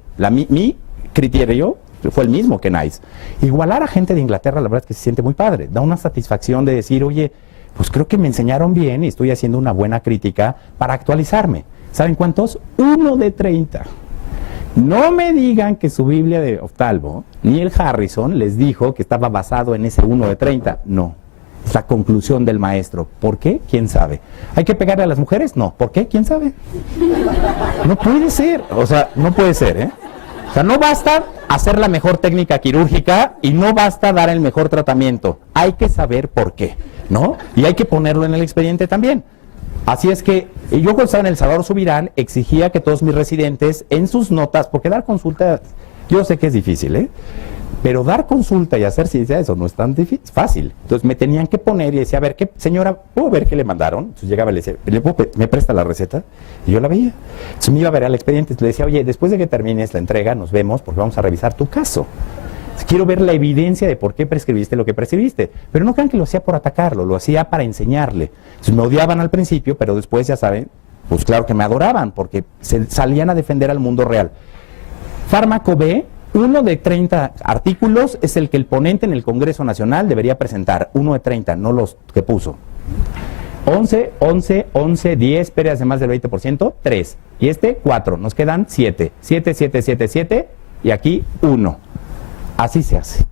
Mi criterio fue el mismo que NICE. Igualar a gente de Inglaterra, la verdad es que se siente muy padre. Da una satisfacción de decir, oye, pues creo que me enseñaron bien y estoy haciendo una buena crítica para actualizarme. ¿Saben cuántos? 1 de 30. No me digan que su Biblia de oftalmo, ni el Harrison les dijo que estaba basado en ese 1 de 30. No. Es la conclusión del maestro. ¿Por qué? ¿Quién sabe? ¿Hay que pegarle a las mujeres? No. ¿Por qué? ¿Quién sabe? No puede ser. O sea, no puede ser, ¿eh? O sea, no basta hacer la mejor técnica quirúrgica y no basta dar el mejor tratamiento. Hay que saber por qué, ¿no? Y hay que ponerlo en el expediente también. Así es que yo cuando estaba en El Salvador Subirán exigía que todos mis residentes en sus notas, porque dar consulta, yo sé que es difícil, ¿eh? Pero dar consulta y hacer ciencia, eso no es tan fácil. Entonces me tenían que poner y decía, a ver, ¿qué, señora, puedo ver qué le mandaron? Entonces llegaba y le decía, ¿me presta la receta? Y yo la veía. Entonces me iba a ver al expediente y le decía, oye, después de que termines la entrega, nos vemos porque vamos a revisar tu caso. Quiero ver la evidencia de por qué prescribiste lo que prescribiste. Pero no crean que lo hacía por atacarlo, lo hacía para enseñarle. Entonces me odiaban al principio, pero después, ya saben, pues claro que me adoraban porque se salían a defender al mundo real. Fármaco B. 1 de 30 artículos es el que el ponente en el Congreso Nacional debería presentar. 1 de 30, no los que puso. 11, 11, 11, 10, pérdidas de más del 20%, 3. Y este, 4. Nos quedan 7. 7, 7, 7, 7. Y aquí, 1. Así se hace.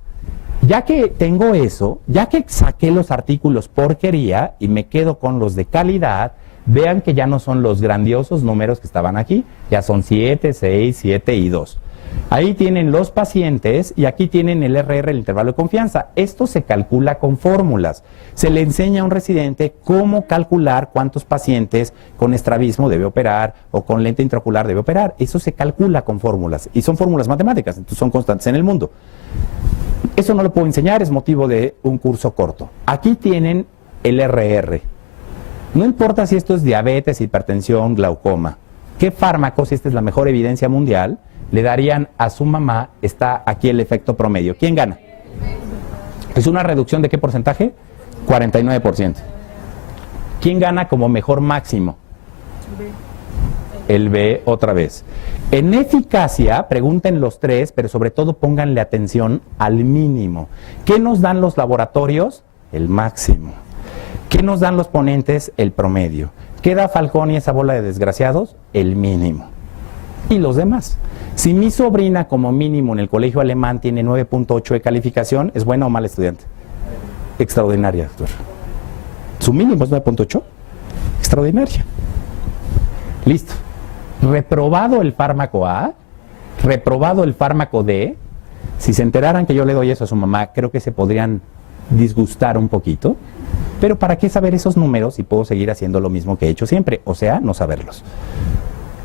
Ya que tengo eso, ya que saqué los artículos porquería y me quedo con los de calidad, vean que ya no son los grandiosos números que estaban aquí. Ya son 7, 6, 7 y 2. Ahí tienen los pacientes y aquí tienen el RR, el intervalo de confianza. Esto se calcula con fórmulas. Se le enseña a un residente cómo calcular cuántos pacientes con estrabismo debe operar o con lente intraocular debe operar. Eso se calcula con fórmulas y son fórmulas matemáticas, entonces son constantes en el mundo. Eso no lo puedo enseñar, es motivo de un curso corto. Aquí tienen el RR. No importa si esto es diabetes, hipertensión, glaucoma. ¿Qué fármacos, esta es la mejor evidencia mundial, le darían a su mamá? Está aquí el efecto promedio. ¿Quién gana? ¿Es una reducción de qué porcentaje? 49%. ¿Quién gana como mejor máximo? El B otra vez. En eficacia, pregunten los tres, pero sobre todo pónganle atención al mínimo. ¿Qué nos dan los laboratorios? El máximo. ¿Qué nos dan los ponentes? El promedio. ¿Qué da Falcón y esa bola de desgraciados? El mínimo. Y los demás. Si mi sobrina como mínimo en el colegio alemán tiene 9.8 de calificación, ¿es buena o mala estudiante? Extraordinaria, doctor. ¿Su mínimo es 9.8? Extraordinaria. Listo. Reprobado el fármaco A, reprobado el fármaco D. Si se enteraran que yo le doy eso a su mamá, creo que se podrían disgustar un poquito. Pero ¿para qué saber esos números si puedo seguir haciendo lo mismo que he hecho siempre? O sea, no saberlos.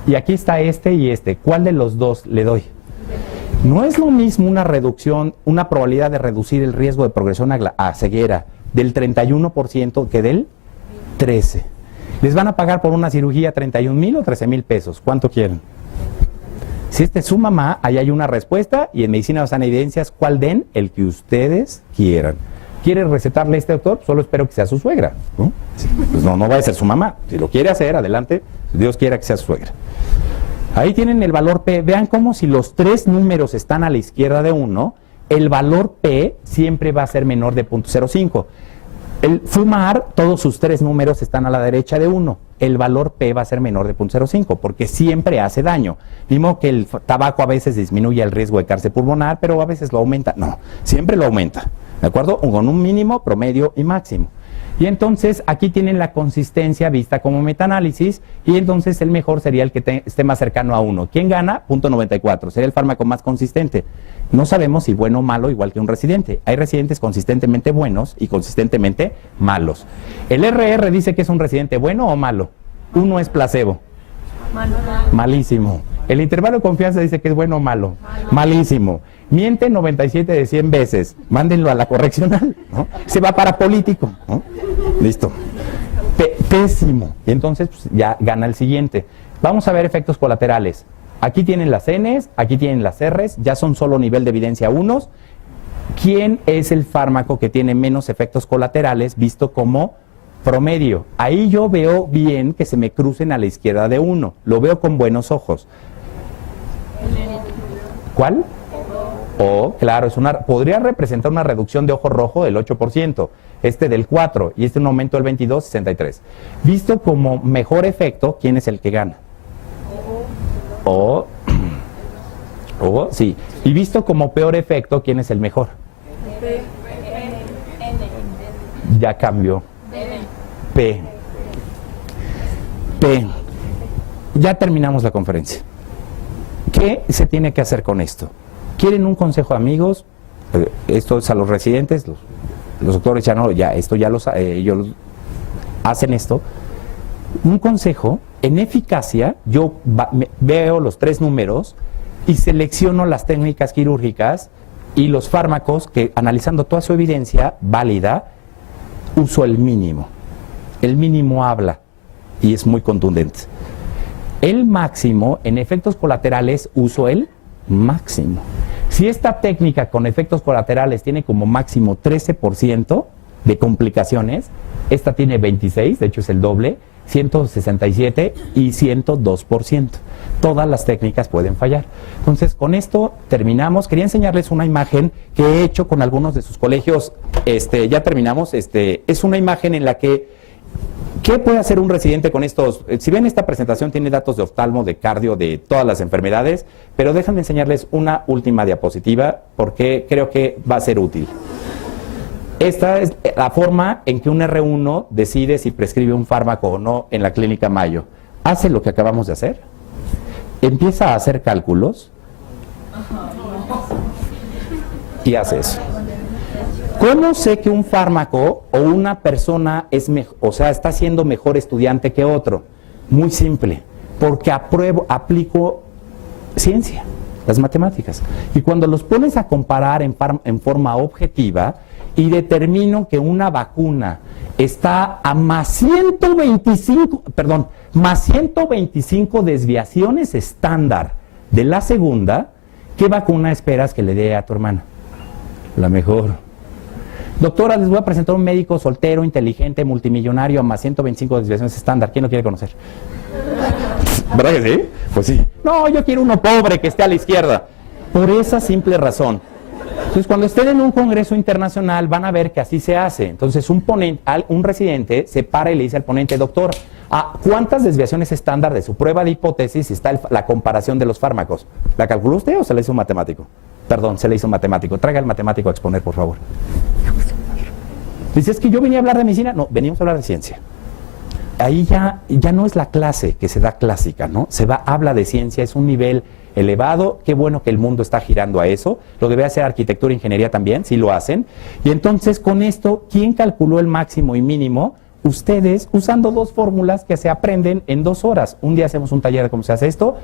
Y aquí está este y este. ¿Cuál de los dos le doy? No es lo mismo una reducción, una probabilidad de reducir el riesgo de progresión a ceguera del 31% que del 13%. Les van a pagar por una cirugía 31,000 o 13,000 pesos. ¿Cuánto quieren? Si esta es su mamá, ahí hay una respuesta y en medicina basan evidencias, ¿cuál den? El que ustedes quieran. ¿Quiere recetarle este doctor? Solo espero que sea su suegra, ¿no? Pues no va a ser su mamá. Si lo quiere hacer, adelante. Dios quiera que sea su suegra. Ahí tienen el valor P. Vean cómo si los tres números están a la izquierda de uno, el valor P siempre va a ser menor de 0.05. El fumar, todos sus tres números están a la derecha de 1. El valor P va a ser menor de 0.05 porque siempre hace daño. Mismo que el tabaco a veces disminuye el riesgo de cárcel pulmonar, pero a veces lo aumenta. No, siempre lo aumenta. ¿De acuerdo? Con un mínimo, promedio y máximo. Y entonces aquí tienen la consistencia vista como metaanálisis y entonces el mejor sería el que esté más cercano a 1. ¿Quién gana? 0.94. Sería el fármaco más consistente. No sabemos si bueno o malo igual que un residente. Hay residentes consistentemente buenos y consistentemente malos. ¿El RR dice que es un residente bueno o malo? Uno es placebo. Malísimo. El intervalo de confianza dice que es bueno o malo. Malísimo. Miente 97 de 100 veces. Mándenlo a la correccional, ¿no? Se va para político, ¿no? Listo. Pésimo. Y entonces pues, ya gana el siguiente. Vamos a ver efectos colaterales. Aquí tienen las Ns, aquí tienen las Rs, ya son solo nivel de evidencia 1. ¿Quién es el fármaco que tiene menos efectos colaterales visto como promedio? Ahí yo veo bien que se me crucen a la izquierda de 1. Lo veo con buenos ojos. ¿Cuál? O, claro, podría representar una reducción de ojo rojo del 8%, este del 4% y este un aumento del 22, 63. Visto como mejor efecto, ¿quién es el que gana? O, sí. Y visto como peor efecto, ¿quién es el mejor? Ya cambió. P. Ya terminamos la conferencia. ¿Qué se tiene que hacer con esto? ¿Quieren un consejo, amigos? Esto es a los residentes, los doctores ya no, ellos hacen esto. Un consejo, en eficacia, yo veo los tres números y selecciono las técnicas quirúrgicas y los fármacos que, analizando toda su evidencia válida, uso el mínimo. El mínimo habla y es muy contundente. El máximo, en efectos colaterales, uso el máximo. Si esta técnica con efectos colaterales tiene como máximo 13% de complicaciones, esta tiene 26%, de hecho es el doble, 167% y 102%. Todas las técnicas pueden fallar. Entonces, con esto terminamos. Quería enseñarles una imagen que he hecho con algunos de sus colegios. Ya terminamos. Es una imagen en la que ¿qué puede hacer un residente con estos? Si ven, esta presentación tiene datos de oftalmo, de cardio, de todas las enfermedades, pero déjenme enseñarles una última diapositiva porque creo que va a ser útil. Esta es la forma en que un R1 decide si prescribe un fármaco o no en la clínica Mayo. Hace lo que acabamos de hacer, empieza a hacer cálculos y hace eso. ¿Cómo sé que un fármaco o una persona está siendo mejor estudiante que otro? Muy simple, porque aplico ciencia, las matemáticas. Y cuando los pones a comparar en forma objetiva y determino que una vacuna está a más 125 desviaciones estándar de la segunda, ¿qué vacuna esperas que le dé a tu hermana? La mejor. Doctora, les voy a presentar un médico soltero, inteligente, multimillonario, más 125 desviaciones estándar. ¿Quién lo quiere conocer? ¿Verdad que sí? Pues sí. No, yo quiero uno pobre que esté a la izquierda. Por esa simple razón. Entonces, cuando estén en un congreso internacional, van a ver que así se hace. Entonces, un residente se para y le dice al ponente, doctor, ¿a cuántas desviaciones estándar de su prueba de hipótesis está la comparación de los fármacos? ¿La calculó usted o se la hizo un matemático? Perdón, se le hizo un matemático. Traiga al matemático a exponer, por favor. Dice, es que yo venía a hablar de medicina. No, veníamos a hablar de ciencia. Ahí ya no es la clase que se da clásica, ¿no? Habla de ciencia, es un nivel elevado. Qué bueno que el mundo está girando a eso. Lo debe hacer arquitectura e ingeniería también, sí lo hacen. Y entonces, con esto, ¿quién calculó el máximo y mínimo? Ustedes, usando dos fórmulas que se aprenden en 2 horas. Un día hacemos un taller de cómo se hace esto.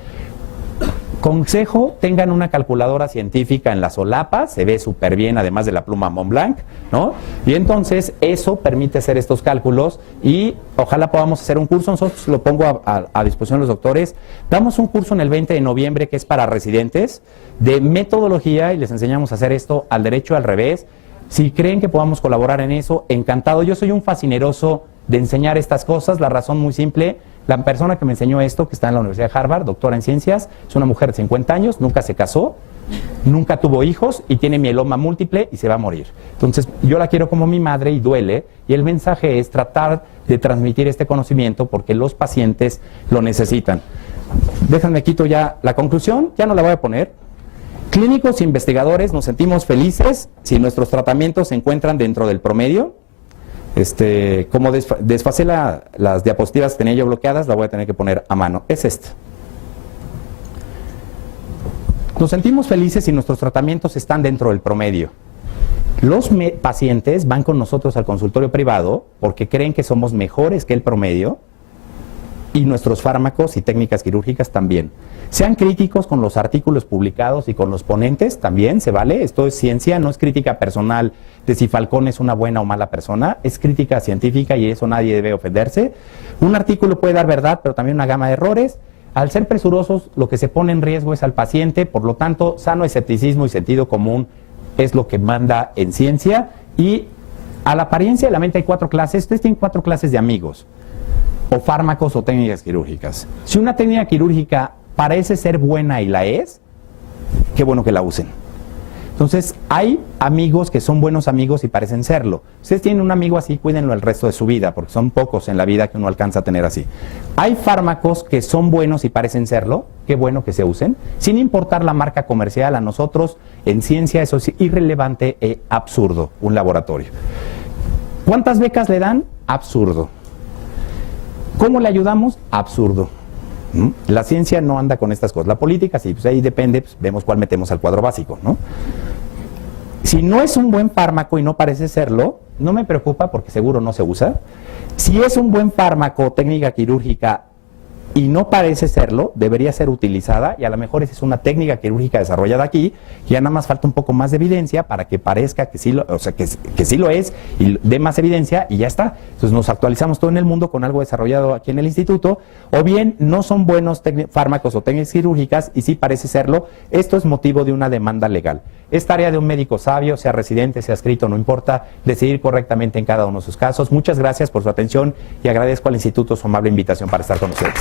Consejo, tengan una calculadora científica en la solapa, se ve súper bien, además de la pluma Montblanc, ¿no? Y entonces eso permite hacer estos cálculos y ojalá podamos hacer un curso. Nosotros lo pongo a disposición de los doctores. Damos un curso en el 20 de noviembre que es para residentes de metodología y les enseñamos a hacer esto al derecho, al revés. Si creen que podamos colaborar en eso, encantado. Yo soy un fascineroso de enseñar estas cosas, la razón muy simple. La persona que me enseñó esto, que está en la Universidad de Harvard, doctora en ciencias, es una mujer de 50 años, nunca se casó, nunca tuvo hijos y tiene mieloma múltiple y se va a morir. Entonces, yo la quiero como mi madre y duele, y el mensaje es tratar de transmitir este conocimiento porque los pacientes lo necesitan. Déjenme quito ya la conclusión, ya no la voy a poner. Clínicos e investigadores nos sentimos felices si nuestros tratamientos se encuentran dentro del promedio. Como desfasé las diapositivas que tenía yo bloqueadas, la voy a tener que poner a mano. Es esta. Nos sentimos felices si nuestros tratamientos están dentro del promedio. Los pacientes van con nosotros al consultorio privado porque creen que somos mejores que el promedio y nuestros fármacos y técnicas quirúrgicas también. Sean críticos con los artículos publicados y con los ponentes, también se vale. Esto es ciencia, no es crítica personal de si Falcón es una buena o mala persona, es crítica científica y eso nadie debe ofenderse. Un artículo puede dar verdad, pero también una gama de errores. Al ser presurosos, lo que se pone en riesgo es al paciente, por lo tanto, sano escepticismo y sentido común es lo que manda en ciencia. Y a la apariencia de la mente hay 4 clases, ustedes tienen 4 clases de amigos, o fármacos o técnicas quirúrgicas. Si una técnica quirúrgica parece ser buena y la es, qué bueno que la usen. Entonces, hay amigos que son buenos amigos y parecen serlo. Ustedes tienen un amigo así, cuídenlo el resto de su vida, porque son pocos en la vida que uno alcanza a tener así. Hay fármacos que son buenos y parecen serlo, qué bueno que se usen, sin importar la marca comercial. A nosotros, en ciencia, eso es irrelevante e absurdo, un laboratorio. ¿Cuántas becas le dan? Absurdo. ¿Cómo le ayudamos? Absurdo. La ciencia no anda con estas cosas. La política sí, pues ahí depende, pues vemos cuál metemos al cuadro básico, ¿no? Si no es un buen fármaco y no parece serlo, no me preocupa porque seguro no se usa. Si es un buen fármaco, técnica quirúrgica y no parece serlo, debería ser utilizada y a lo mejor esa es una técnica quirúrgica desarrollada aquí, que ya nada más falta un poco más de evidencia para que parezca que sí lo, o sea, que sí lo es y dé más evidencia y ya está. Entonces nos actualizamos todo en el mundo con algo desarrollado aquí en el instituto, o bien no son buenos fármacos o técnicas quirúrgicas y sí parece serlo. Esto es motivo de una demanda legal. Es tarea de un médico sabio, sea residente, sea adscrito, no importa, decidir correctamente en cada uno de sus casos. Muchas gracias por su atención y agradezco al instituto su amable invitación para estar con ustedes.